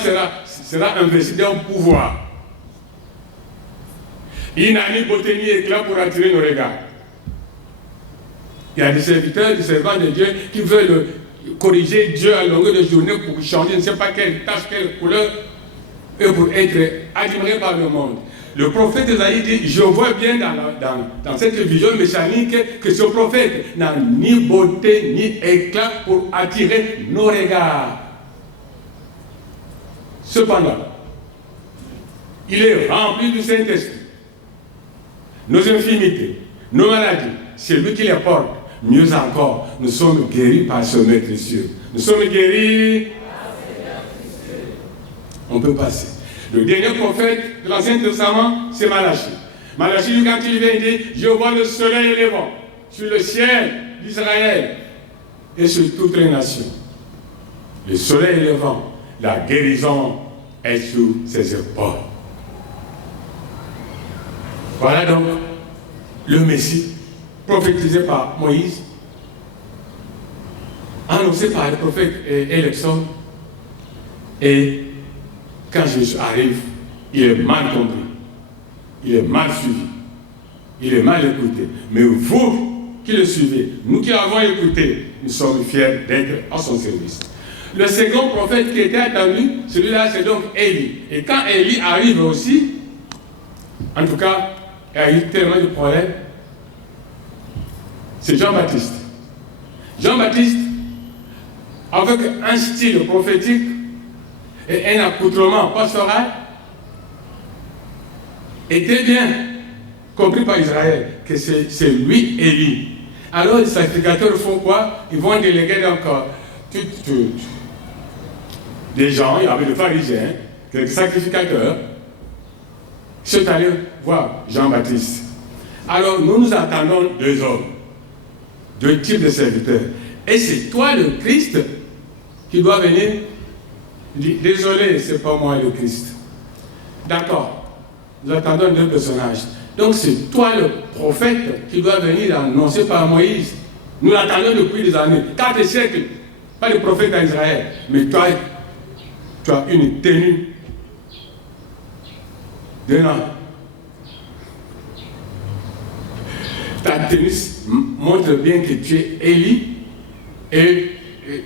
sera investi d'un pouvoir. Il n'a ni beauté ni éclat pour attirer nos regards. Il y a des serviteurs, des servants de Dieu qui veulent corriger Dieu à longueur de journée pour changer, je ne sais pas quelle tâche, quelle couleur, et pour être admiré par le monde. Le prophète Isaïe dit, je vois bien dans cette vision messianique que ce prophète n'a ni beauté ni éclat pour attirer nos regards. Cependant, il est rempli du Saint-Esprit. Nos infimités, nos maladies, c'est lui qui les porte. Mieux encore, nous sommes guéris par ce Maître précieux. Nous sommes guéris. On peut passer. Le dernier prophète de l'Ancien Testament, c'est Malachie. Malachie, quand il vient, il dit, je vois le soleil levant sur le ciel d'Israël et sur toutes les nations. Le soleil levant, la guérison est sur ses épaules. Voilà donc le Messie, prophétisé par Moïse, annoncé par le prophète et les psaumes. Et quand Jésus arrive, il est mal compris, il est mal suivi, il est mal écouté. Mais vous qui le suivez, nous qui l'avons écouté, nous sommes fiers d'être à son service. Le second prophète qui était attendu, celui-là, c'est donc Élie. Et quand Élie arrive aussi, en tout cas, il y a eu tellement de problèmes, c'est Jean-Baptiste. Jean-Baptiste, avec un style prophétique et un accoutrement pastoral, était bien compris par Israël que c'est lui Élie. Alors les sacrificateurs font quoi? Ils vont déléguer donc des gens, il y avait des pharisiens, quelques sacrificateurs, qui sont allés voir Jean-Baptiste. Alors nous attendons 2 hommes, 2 types de serviteurs. Et c'est toi le Christ qui doit venir. Désolé, c'est pas moi le Christ. D'accord, nous attendons 2 personnages. Donc c'est toi le prophète qui doit venir annoncé par Moïse. Nous l'attendons depuis des années, 4 siècles. Pas le prophète d'Israël, mais toi, tu as une tenue d'un an. Ta tenue montre bien que tu es Élie et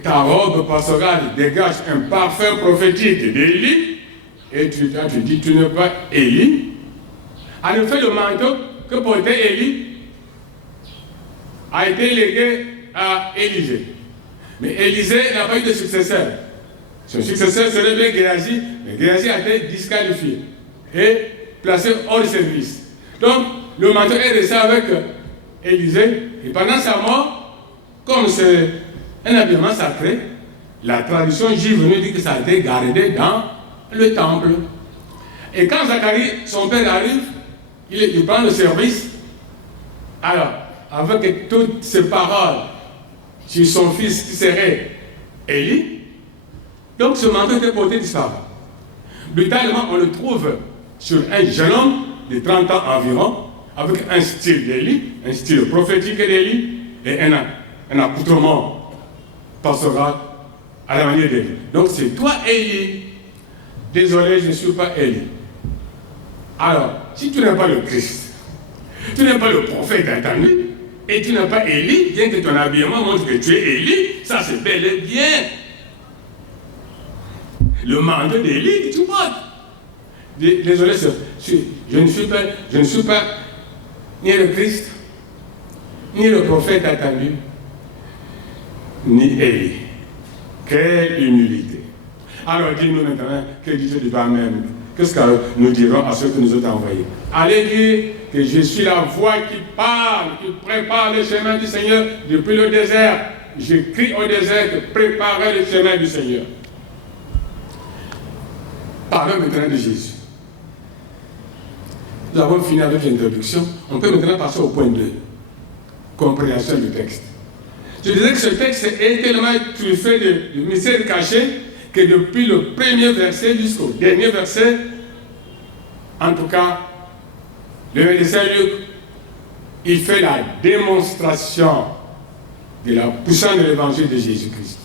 ta robe pastorale dégage un parfum prophétique d'Élie et tu dis tu n'es pas Élie. En effet, le manteau que portait Élie a été légué à Élisée. Mais Élisée n'a pas eu de successeur. Son successeur serait bien Géasi, mais Géasi a été disqualifié et placé hors de service. Donc, le manteau est resté avec Élisée, et pendant sa mort, comme c'est un habillement sacré, la tradition juive nous dit que ça a été gardé dans le temple. Et quand Zacharie, son père, arrive, il prend le service. Alors, avec toutes ces paroles sur son fils qui serait Élie, donc ce manteau était porté disparu. Brutalement, on le trouve sur un jeune homme de 30 ans environ, avec un style d'Élie, un style prophétique d'Élie, et un accoutrement pastoral à la manière d'Élie. Donc c'est toi, Élie. Désolé, je ne suis pas Élie. Alors, si tu n'es pas le Christ, tu n'es pas le prophète attendu, et tu n'es pas Élie, bien que ton habillement montre que tu es Élie, ça c'est bel et bien le manteau d'Élie que tu portes. Désolé, je ne suis pas ni le Christ, ni le prophète attendu, ni Élie. Quelle humilité. Alors dis-nous maintenant, que dis-tu de toi-même? Qu'est-ce que nous dirons à ceux que nous avons envoyés? Allez dire que je suis la voix qui parle, qui prépare le chemin du Seigneur depuis le désert. Je crie au désert que préparez le chemin du Seigneur. Parlons maintenant de Jésus. Nous avons fini avec l'introduction. On peut maintenant passer au point 2. Compréhension du texte. Je disais que ce texte est tellement truffé de mystères cachés que depuis le premier verset jusqu'au dernier verset, en tout cas, le médecin Luc, il fait la démonstration de la puissance de l'évangile de Jésus-Christ.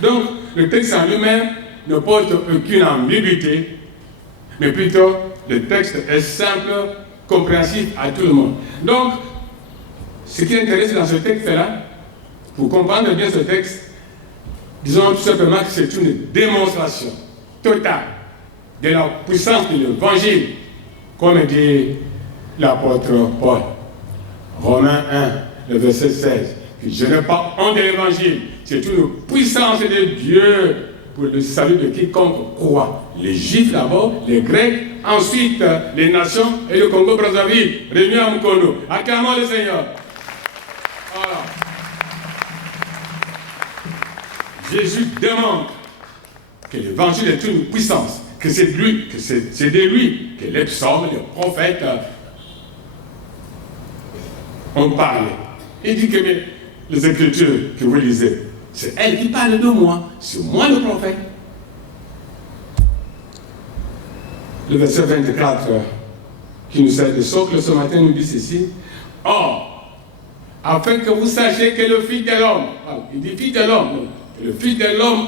Donc, le texte en lui-même ne porte aucune ambiguïté, mais plutôt le texte est simple, compréhensif à tout le monde. Donc, ce qui intéresse dans ce texte-là, pour comprendre bien ce texte, disons tout simplement que c'est une démonstration totale de la puissance de l'évangile, comme dit l'apôtre Paul. Romains 1, le verset 16, que je n'ai pas honte de l'évangile, c'est une puissance de Dieu pour le salut de quiconque croit. Les Juifs d'abord, les Grecs, ensuite les nations et le Congo-Brazzaville, réunis à Mukono. Acclamons le Seigneur. Voilà. Jésus démontre que l'évangile est une puissance, que c'est de lui, c'est de lui que les psaumes, les prophètes ont parlé. Il dit que les Écritures que vous lisez, c'est elle qui parle de moi, c'est moi le prophète. Le verset 24 qui nous sert de socle ce matin nous dit ceci. Or, afin que vous sachiez que le Fils de l'homme, il dit Fils de l'homme, le Fils de l'homme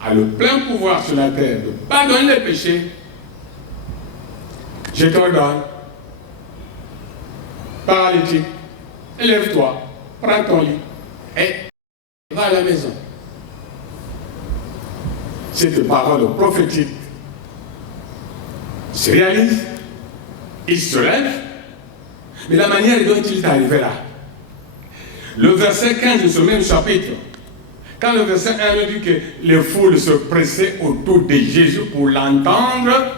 a le plein pouvoir sur la terre de pardonner les péchés, je t'ordonne, paralytique, élève-toi, prends ton lit et va à la maison. Cette parole prophétique se réalise, il se lève, mais la manière dont il est arrivé là. Le verset 15 de ce même chapitre, quand le verset 1 nous dit que les foules se pressaient autour de Jésus pour l'entendre,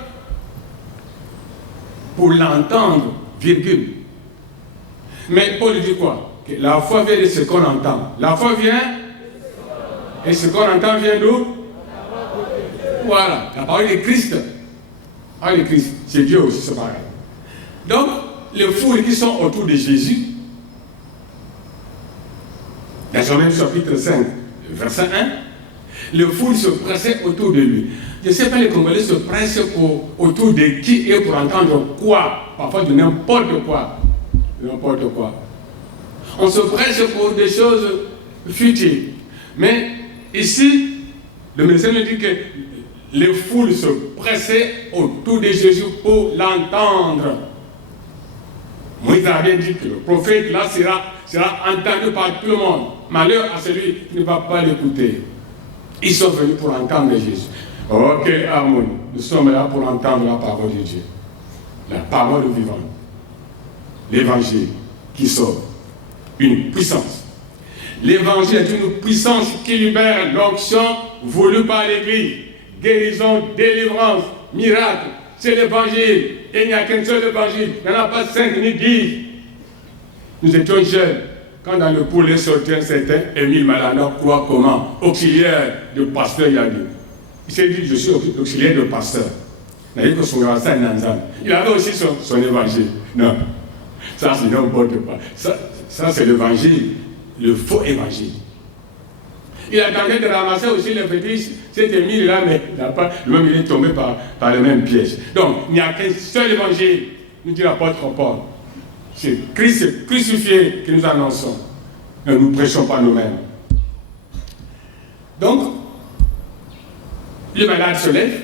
virgule. Mais Paul dit quoi? Que la foi vient de ce qu'on entend. La foi vient, et ce qu'on entend vient d'où? Voilà, la parole de Christ. La parole de Christ, c'est Dieu aussi, c'est pareil. Donc, les foules qui sont autour de Jésus, dans Jean chapitre 5, verset 1, les foules se pressaient autour de lui. Je ne sais pas, les Congolais se pressent autour de qui et pour entendre quoi, parfois de n'importe quoi. N'importe quoi. On se presse pour des choses futiles. Mais ici, le médecin nous dit que les foules se pressaient autour de Jésus pour l'entendre. Moïse a bien dit que le prophète là sera entendu par tout le monde. Malheur à celui qui ne va pas l'écouter. Ils sont venus pour entendre Jésus. Ok, harmonie. Nous sommes là pour entendre la parole de Dieu. La parole vivante. L'évangile qui sauve. Une puissance. L'évangile est une puissance qui libère l'onction voulue par l'Église. Guérison, délivrance, miracle. C'est l'évangile. Et il n'y a qu'un seul évangile. Il n'y en a pas 5 ni 10. Nous étions jeunes. Quand dans le poulet sortait un certain Émile Malanda, quoi, comment, auxiliaire de pasteur Yadi. Il s'est dit, je suis auxiliaire de pasteur. Il avait aussi son évangile. Non. Ça, c'est n'importe quoi. Ça c'est l'évangile, le faux évangile. Il attendait de ramasser aussi les petits, cet Émile-là, mais lui-même il est tombé par le même piège. Donc, il n'y a qu'un seul évangile, nous dit l'apôtre Paul. C'est Christ crucifié que nous annonçons. Ne nous prêchons pas nous-mêmes. Donc, le malade se lève,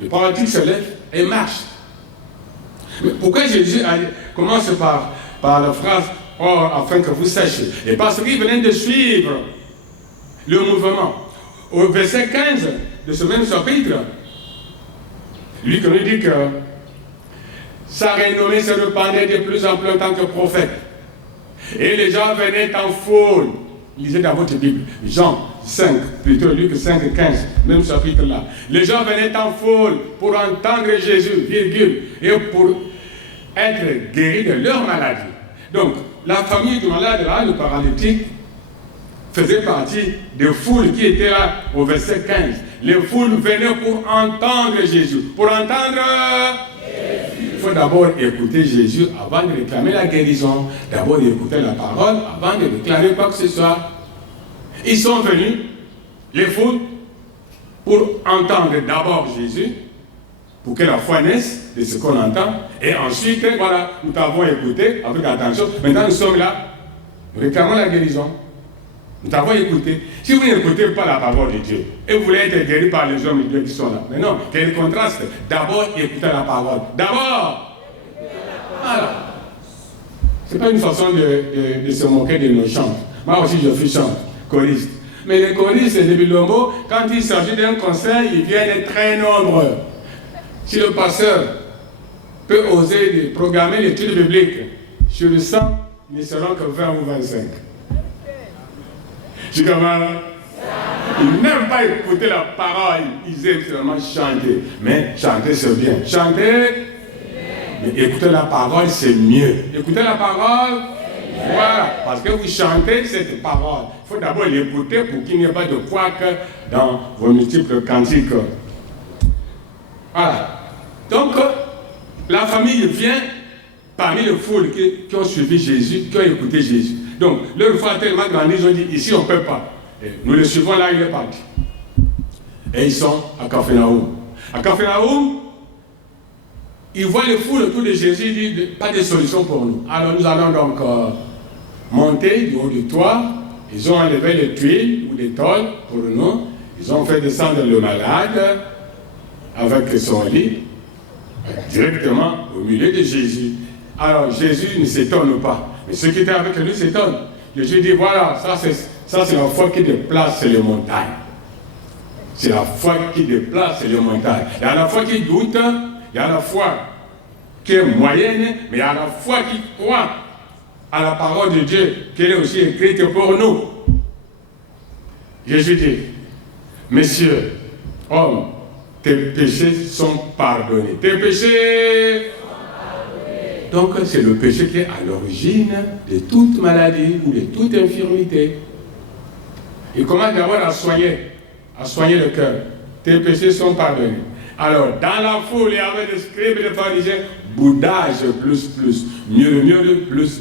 le paralytique se lève et marche. Mais pourquoi Jésus commence par la phrase « Or, afin que vous sachiez ». Et parce qu'il venait de suivre le mouvement. Au verset 15 de ce même chapitre, lui qui nous dit que sa renommée se répandait de plus en plus en tant que prophète. Et les gens venaient en foule. Lisez dans votre Bible, Jean 5, plutôt Luc 5, 15, même chapitre-là. Les gens venaient en foule pour entendre Jésus, virgule, et pour être guéris de leur maladie. Donc, la famille du malade là, le paralytique, faisait partie des foules qui étaient là au verset 15. Les foules venaient pour entendre Jésus. Pour entendre Jésus. Il faut d'abord écouter Jésus avant de réclamer la guérison. D'abord écouter la parole avant de déclarer quoi que ce soit. Ils sont venus, les foules, pour entendre d'abord Jésus, pour que la foi naisse de ce qu'on entend. Et ensuite, voilà, nous t'avons écouté avec attention. Maintenant, nous sommes là, nous réclamons la guérison. Nous t'avons écouté. Si vous n'écoutez pas la parole de Dieu, et vous voulez être guéri par les hommes de Dieu qui sont là, mais non, quel contraste. D'abord, écoutez la parole. D'abord. Voilà. Ce n'est pas une façon de se moquer de nos chants. Moi aussi, je suis chante, choriste. Mais les choristes de Bilombo, quand il s'agit d'un concert, ils viennent très nombreux. Si le pasteur peut oser de programmer l'étude biblique sur le 100, ils ne seront que 20 ou 25. Je dis comment ils n'aiment pas écouter la parole, ils aiment seulement chanter. Mais chanter c'est bien. Chanter, mais écouter la parole c'est mieux. Écouter la parole, voilà, parce que vous chantez cette parole. Il faut d'abord l'écouter pour qu'il n'y ait pas de couac dans vos multiples cantiques. Voilà. Donc, la famille vient parmi les foules qui ont suivi Jésus, qui ont écouté Jésus. Donc, leur foi a tellement grandi, ils ont dit, ici on ne peut pas. Et nous le suivons là, il est parti. Et ils sont à Capharnaüm. À Capharnaüm, ils voient les foules autour de Jésus, ils disent, pas de solution pour nous. Alors nous allons donc monter du haut du toit. Ils ont enlevé les tuiles ou les tôles pour nous. Ils ont fait descendre le malade avec son lit, directement au milieu de Jésus. Alors Jésus ne s'étonne pas. Mais ceux qui étaient avec lui s'étonnent. Jésus dit, voilà, ça c'est la foi qui déplace les montagnes. C'est la foi qui déplace les montagnes. Il y a la foi qui doute, il y a la foi qui est moyenne, mais il y a la foi qui croit à la parole de Dieu, qui est aussi écrite pour nous. Jésus dit, messieurs, hommes, tes péchés sont pardonnés. Tes péchés... Donc c'est le péché qui est à l'origine de toute maladie ou de toute infirmité. Il commence d'abord à soigner le cœur. Tes péchés sont pardonnés. Alors dans la foule, il y avait des scribes et des pharisiens, boudage plus. murmure plus.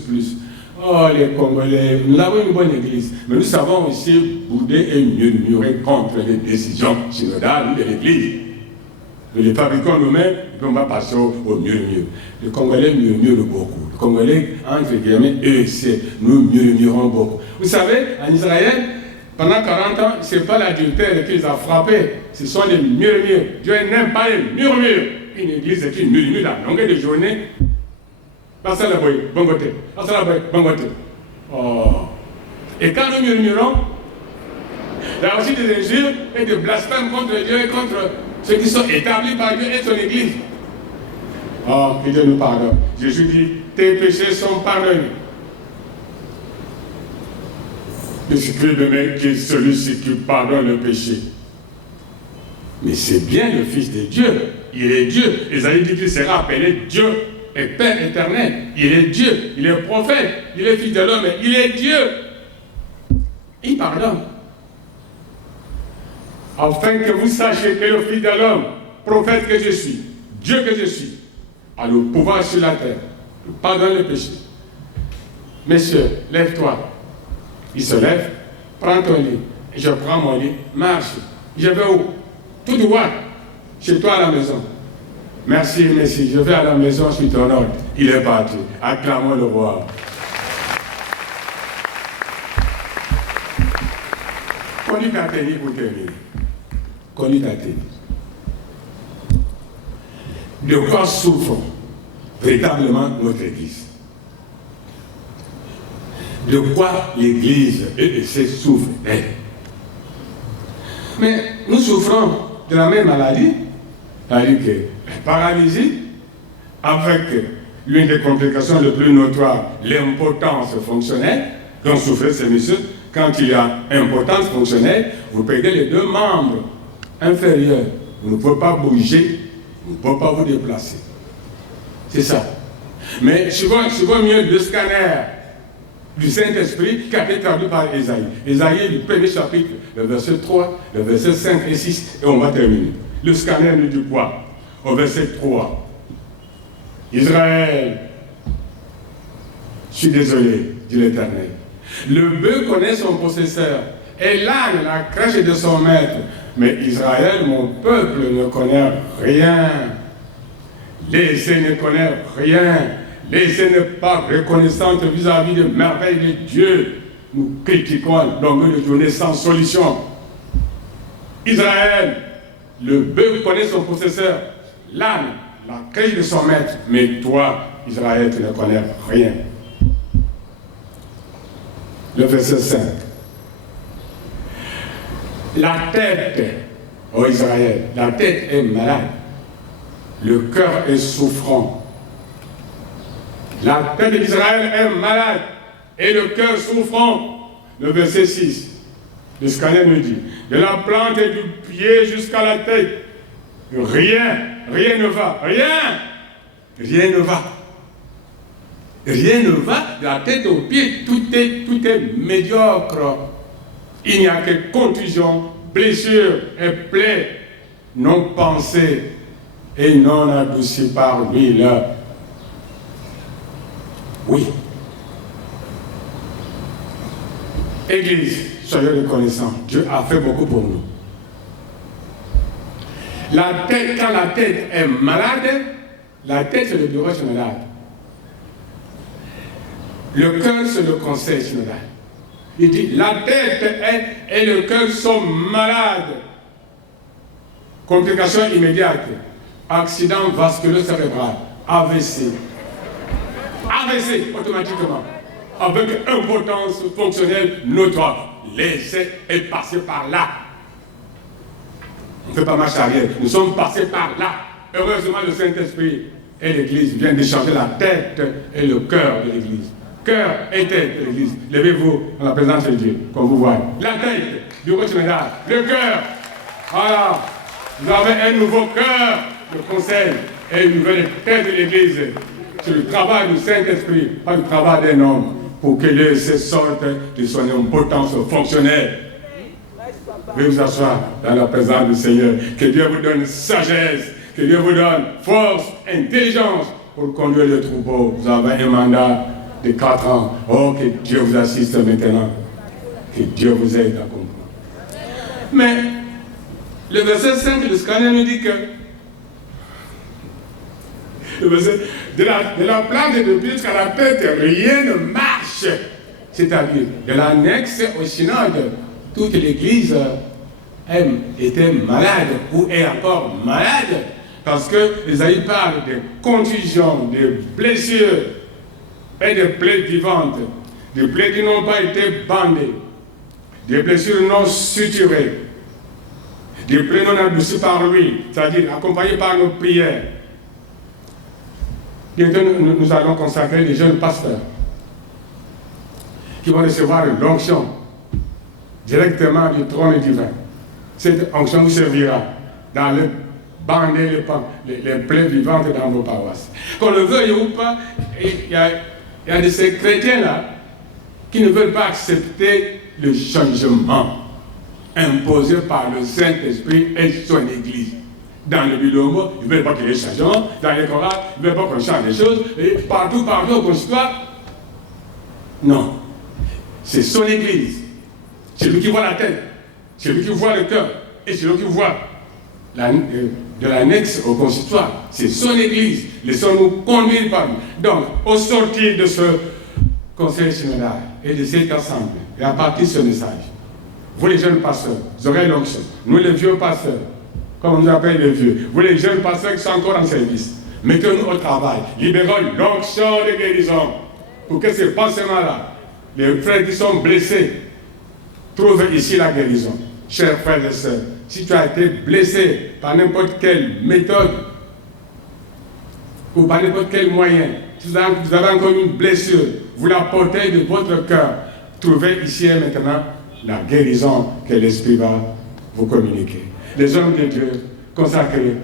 Oh, les Congolais, nous avons une bonne église, mais nous savons aussi bouder et murmurer contre les décisions synodales de l'église. Nous les fabriquons nous-mêmes, et puis on va passer au murmure. Les Congolais murmurent beaucoup. Les Congolais, entre guillemets, nous murmurons beaucoup. Vous savez, en Israël, pendant 40 ans, ce n'est pas l'adultère qui les a frappés, ce sont les murmures. Dieu n'aime pas les murmures. Une église est une murmure à longueur de journée. Oh. Et quand nous murmurons, il y a aussi des injures et des blasphèmes contre Dieu et contre ceux qui sont établis par Dieu et son église. Oh, que Dieu nous pardonne. Jésus dit, tes péchés sont pardonnés. L'Esprit de Dieu qui est celui-ci qui pardonne le péché. Mais c'est bien le Fils de Dieu. Il est Dieu. Isaïe dit qu'il sera appelé Dieu et Père éternel. Il est Dieu. Il est prophète. Il est fils de l'homme. Il est Dieu. Il pardonne. Afin que vous sachiez que le Fils de l'homme, prophète que je suis, Dieu que je suis, a le pouvoir sur la terre. Il pardonne le péché. Messieurs, lève-toi. Il se lève, prends ton lit. Je prends mon lit, marche. Je vais où? Tout droit, chez toi à la maison. Merci, je vais à la maison, je suis ton ordre. Il est parti. Acclamons le roi. Connu Tateni pour terminer. Connu Tateni. De quoi souffre véritablement notre Église? De quoi l'Église et ses souffre elle? Mais nous souffrons de la même maladie, c'est-à-dire que la paralysie, avec l'une des complications les plus notoires, l'impotence fonctionnelle, dont souffrent ces messieurs. Quand il y a impotence fonctionnelle, vous perdez les deux membres inférieurs. Vous ne pouvez pas bouger, vous ne pouvez pas vous déplacer. C'est ça. Mais souvent mieux le scanner du Saint-Esprit qui a été traduit par Ésaïe. Ésaïe, le premier chapitre, le verset 3, le verset 5 et 6, et on va terminer. Le scanner nous dit quoi? Au verset 3. Israël, je suis désolé, dit l'Éternel. Le bœuf connaît son possesseur, et l'âne la crèche de son maître. Mais Israël, mon peuple, ne connaît rien. L'Essai ne connaît rien. L'Essai n'est pas reconnaissante vis-à-vis des merveilles de Dieu. Nous critiquons à longueur de journée sans solution. Israël, le bœuf connaît son possesseur, l'âne la crèche de son maître. Mais toi, Israël, tu ne connais rien. Le verset 5. La tête, ô Israël, la tête est malade, le cœur est souffrant. La tête d'Israël est malade et le cœur souffrant. Le verset 6, le scanner me dit, de la plante et du pied jusqu'à la tête, rien ne va, rien ne va. Rien ne va, de la tête aux pieds, tout est médiocre. Il n'y a que contusion, blessure et plaies non pensées et non adoucies par l'huile. Oui. Église, soyez reconnaissants, Dieu a fait beaucoup pour nous. La tête, quand la tête est malade, la tête c'est le bureau synodal. Le cœur c'est le conseil synodal. Il dit, la tête et le cœur sont malades. Complications immédiates. Accident vasculo-cérébral. AVC. AVC, automatiquement. Avec impotence fonctionnelle notoire. L'essai est passé par là. On ne fait pas marche arrière. Nous sommes passés par là. Heureusement, le Saint-Esprit et l'Église viennent d'échanger la tête et le cœur de l'Église. Cœur et tête de l'Église. Levez-vous en la présence de Dieu, qu'on vous voit. La tête du Rottenard, le cœur. Voilà. Vous avez un nouveau cœur de conseil et une nouvelle tête de l'Église. C'est le travail du Saint-Esprit, pas le travail d'un homme, pour que l'essai sorte de son impotence fonctionnelle. Veuillez vous asseoir dans la présence du Seigneur. Que Dieu vous donne sagesse, que Dieu vous donne force, intelligence, pour conduire le troupeau. Vous avez un mandat de 4 ans. Oh, que Dieu vous assiste maintenant. Que Dieu vous aide à comprendre. Mais le verset 5 du scanner nous dit que le verset, de la plante de pied jusqu'à la tête, rien ne marche. C'est-à-dire, de l'annexe au synode, toute l'Église était malade ou est encore malade. Parce que Isaïe parle de contusions, de blessures et de plaies vivantes, de plaies qui n'ont pas été bandées, des blessures non suturées, des plaies non adoucies par lui, c'est-à-dire accompagnées par nos prières. Bientôt, nous allons consacrer les jeunes pasteurs qui vont recevoir l'onction directement du trône divin. Cette onction vous servira dans le bander les plaies vivantes dans vos paroisses. Qu'on le veuille ou pas, il y a de ces chrétiens-là qui ne veulent pas accepter le changement imposé par le Saint-Esprit et son Église. Dans le Bilomo, ils ne veulent pas qu'il y ait des changements. Dans les chorales, ils ne veulent pas qu'on change des choses. Et partout au consistoire, non. C'est son Église. C'est lui qui voit la tête. C'est lui qui voit le cœur. Et c'est lui qui voit de l'annexe au consistoire. C'est son Église. Laissons-nous conduire par lui. Donc, au sortir de ce conseil synodal et de cette assemblée, et à partir de ce message, vous les jeunes pasteurs, vous aurez l'onction. Nous les vieux pasteurs, comme on nous appelle les vieux, vous les jeunes pasteurs qui sont encore en service, mettez-nous au travail, libérons l'onction de guérison pour que ces pansements-là, les frères qui sont blessés, trouvent ici la guérison. Chers frères et sœurs, si tu as été blessé par n'importe quelle méthode ou par n'importe quel moyen, si vous avez encore une blessure, vous la portez de votre cœur, trouvez ici et maintenant la guérison que l'Esprit va vous communiquer. Les hommes de Dieu, consacrés,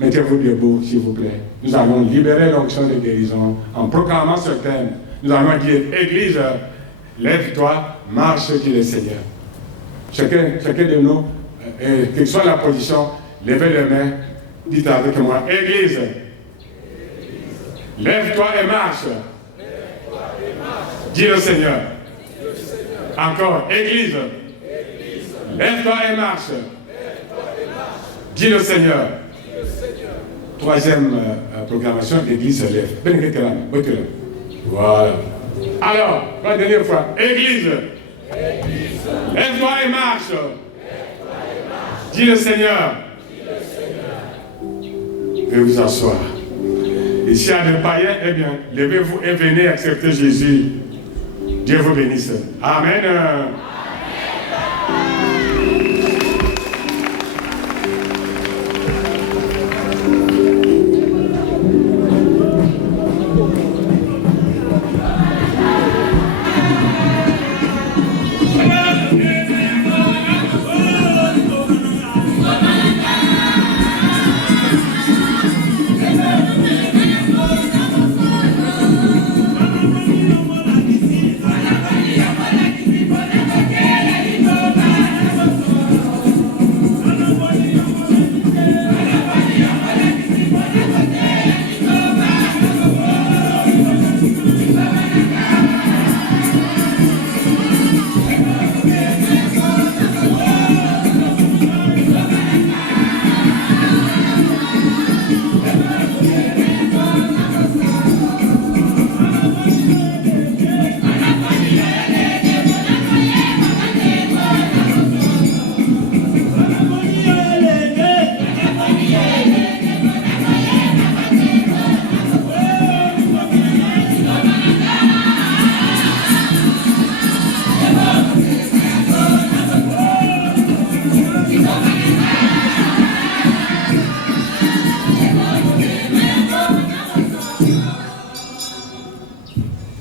mettez-vous debout, s'il vous plaît. Nous allons libérer l'onction de guérison en proclamant ce thème. Nous allons dire, Église, lève-toi, marche, dit le Seigneur. Chacun de nous, quelle que soit la position, levez les mains, dites avec moi, Église, lève-toi et marche. Dit le Seigneur. Encore, Église, lève-toi et marche. Dit le Seigneur. Troisième proclamation, l'Église se lève. Voilà. Alors, la dernière fois, Église, lève-toi et marche. Dit le Seigneur. Veuillez vous asseoir. Et s'il y a des païens, eh bien, levez-vous et venez accepter Jésus. Dieu vous bénisse. Amen.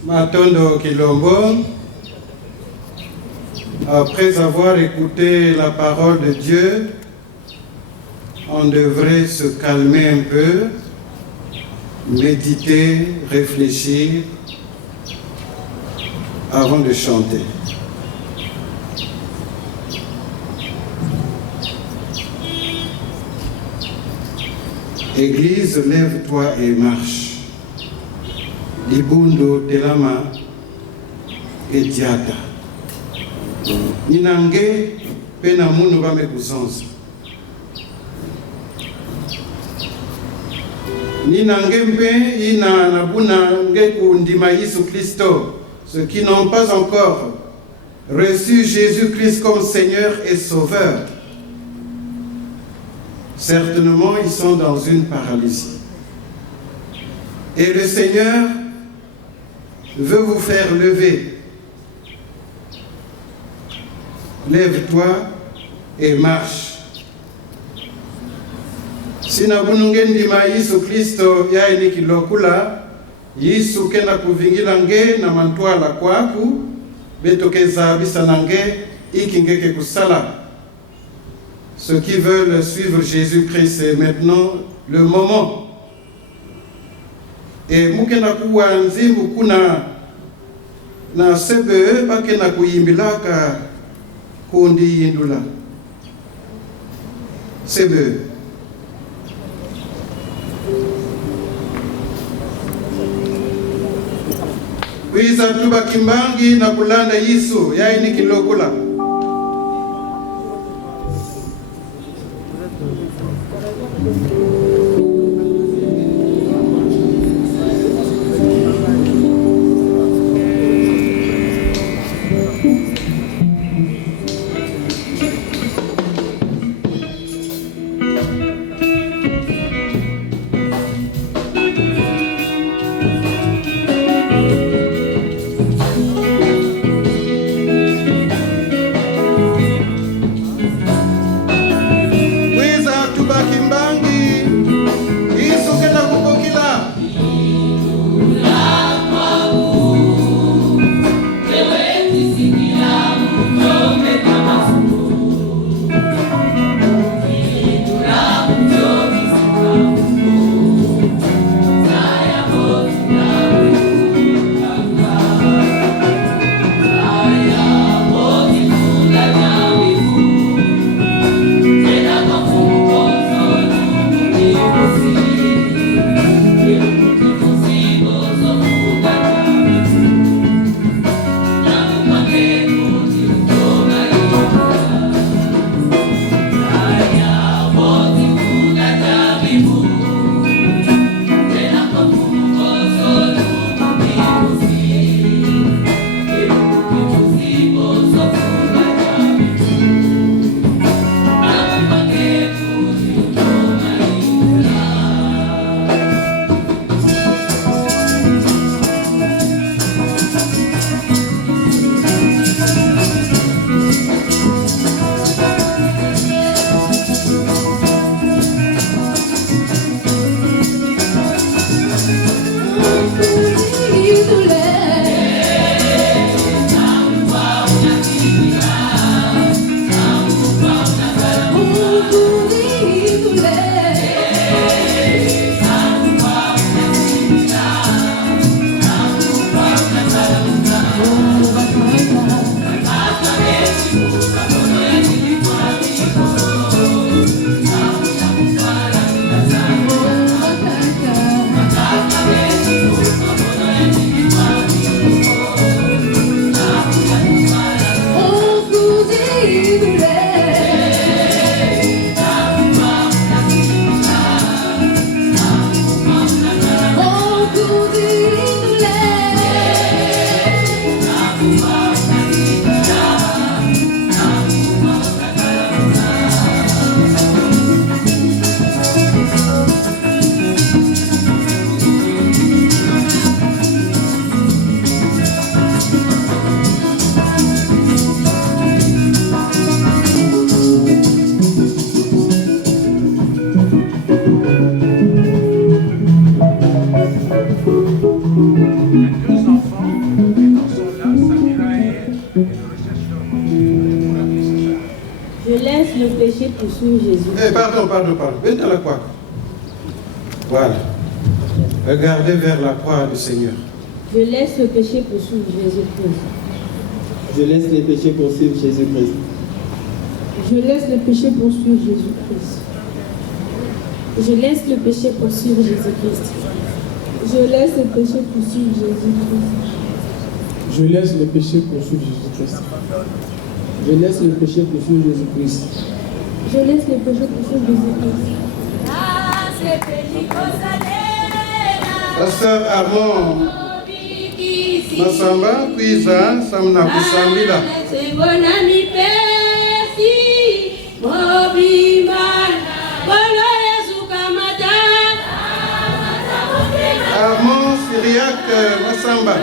Matondo Kilombo, après avoir écouté la parole de Dieu, on devrait se calmer un peu, méditer, réfléchir avant de chanter. Église, lève-toi et marche. Libundo Telama Etiata. Ninange pena munu ba mekuzonza. Ninange mpe ina nabuna nge kundima Yesu Christo. Ceux qui n'ont pas encore reçu Jésus-Christ comme Seigneur et Sauveur, certainement ils sont dans une paralysie. Et le Seigneur veut vous faire lever. Lève-toi et marche. Sina bunungen ndima Yesu Kristo yaini kilokula Yesu kena kuvingila nge na mantwala kwaku betokeza bisana nge ikingeke kusala. Ceux qui veulent suivre Jésus-Christ, c'est maintenant le moment. Et mukena kuwa nzimbu kuna na sebe bakena kuyimbilaka kundi yindula. Sebe. Wiza tuba kimbangi na kulanda Yesu yaini kilokula. Pardon. Venez à la croix. Voilà. Regardez vers la croix du Seigneur. Je laisse le péché poursuivre Jésus-Christ. Je laisse les péchés poursuivre Jésus-Christ. Je laisse le péché poursuivre Jésus-Christ. Je laisse le péché poursuivre Jésus-Christ. Je laisse le péché poursuivre Jésus-Christ. Je laisse le péché poursuivre Jésus-Christ. Je laisse le péché poursuivre Jésus-Christ. Je laisse le péché poursuivre Jésus-Christ. Pasteur Armand Masamba Kwiza Samna Kusambila. Armand Syriac Masamba.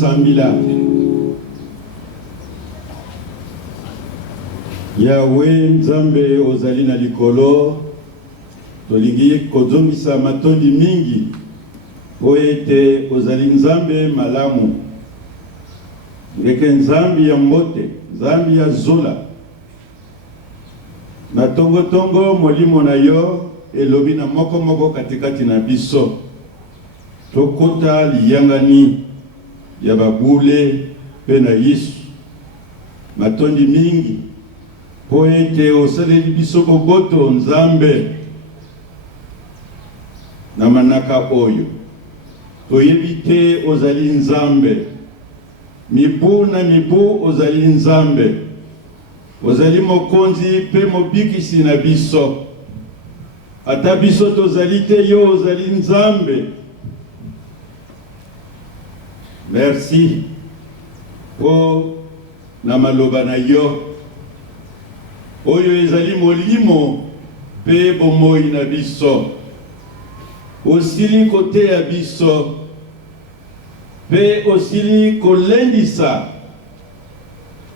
Sambila Yahweh Nzambe ozali na likolo tolingi kozongisa matondi mingi po ete ozali Nzambe malamu ngeke Nzambi ya mbote Nzambi ya zola na tongo molimo na yo elobi na moko katikati na biso tokota liyangani ya babule pe na Yesu matondi mingi po ete osaleli biso boboto Nzambe na manaka oyo toyebi te ozali Nzambe mibu na mibu ozali Nzambe ozali mokonzi pe mobikisi na biso ata biso tozali te yo ozali Nzambe. Merci po na maloba na yo oyo ezali molimo pe bomoi na biso osili kote ya biso pe osili kolendisa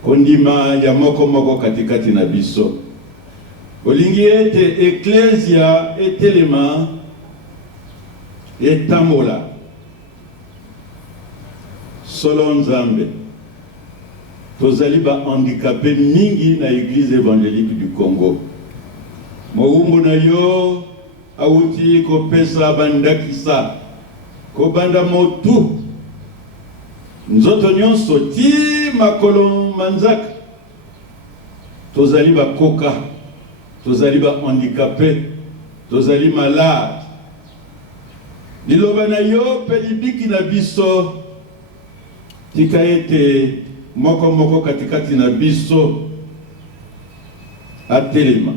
kondima ya moko katikati na biso olingi ete eklesia etelema etambola solo Nzambe tozali ba handicapé mingi na église évangélique du Congo mowumbu na yo auti kopesa bandakisa kobanda motu nzoto nyonso ti makolo manzaka tozali bakoka tozali ba handicapé tozali malade liloba na yo pe libiki na biso tika ete moko katikati na biso atelema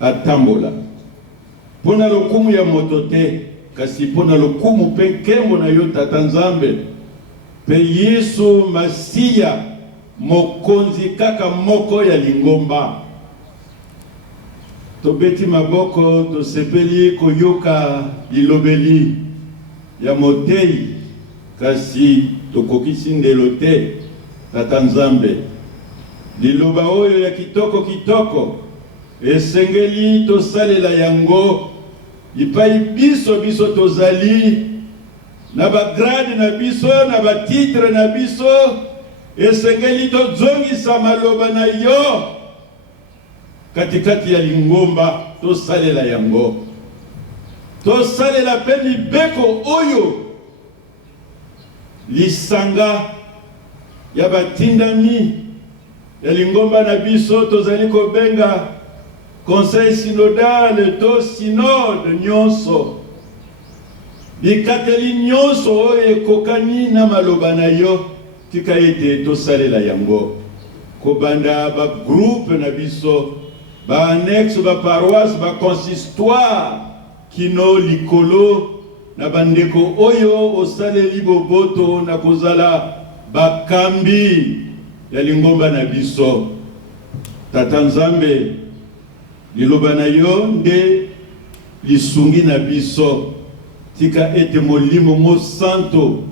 atambola pona lokumu ya moto te kasi pona lokumu pe nkembo na yo tata Nzambe pe Yesu Masiya mokonzi kaka moko ya lingomba tobeti maboko tosepeli koyoka lilobeli ya motei kasi tokokisi ndelo te tata Nzambe liloba oyo ya kitoko esengeli tosalela yango ipai biso tozali na bagrade na biso na batitre na biso esengeli tozongisa maloba na yo katikati ya lingomba tosalela yango tosalela pe mibeko oyo lisanga ya batindami ya lingomba na biso tozali kobenga conseil synodal to synode nyonso bikateli nyonso oyo ekokani na maloba na yo tika ete tosalela yango kobanda ba groupe na biso ba annexe ba paroisse ba consistoire kino likolo na bandeko oyo osaleli boboto na kozala bakambi ya lingomba na biso tata Nzambe liloba na yo nde lisungi na biso tika ete molimo mo santo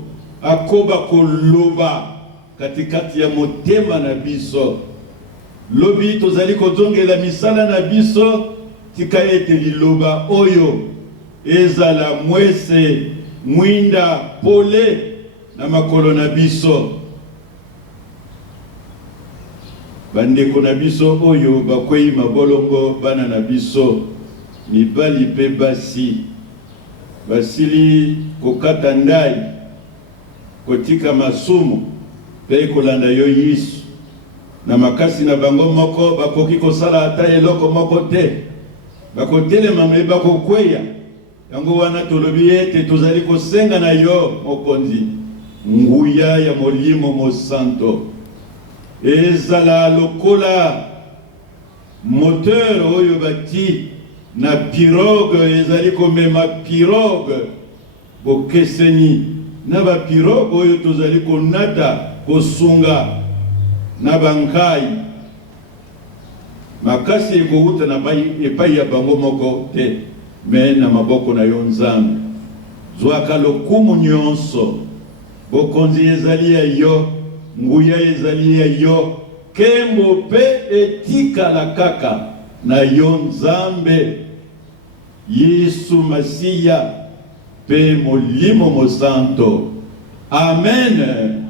akoba koloba katikati ya motema na biso lobi tozali kozongela misala na biso tika ete liloba oyo ezala mwese mwinda pole na makolo na biso bandeko na biso oyo bakwei mabolongo bana na biso mibali pe basi basili kokata ndai kotika masumu pe kolanda yo Yesu na makasi na bango moko bakoki kosala ata eloko moko te bakotelema me bakokweya yango wana tolobi ete tozali kosenga na yo mokonzi nguya ya molimo mo santo ezala lokola moteur oyo bati na pirogue ezali komema pirogue bokeseni na ba pirogue oyo tozali konata kosunga na bankai makasi ekouta na epai ya bango moko te me na maboko na yo Nzambe zwaka lokumu nyonso bokonzi ezali ya yo nguya ezali ya yo kembo pe etikala kaka na yo Nzambe Yesu Masiya pe molimo mo santo amen.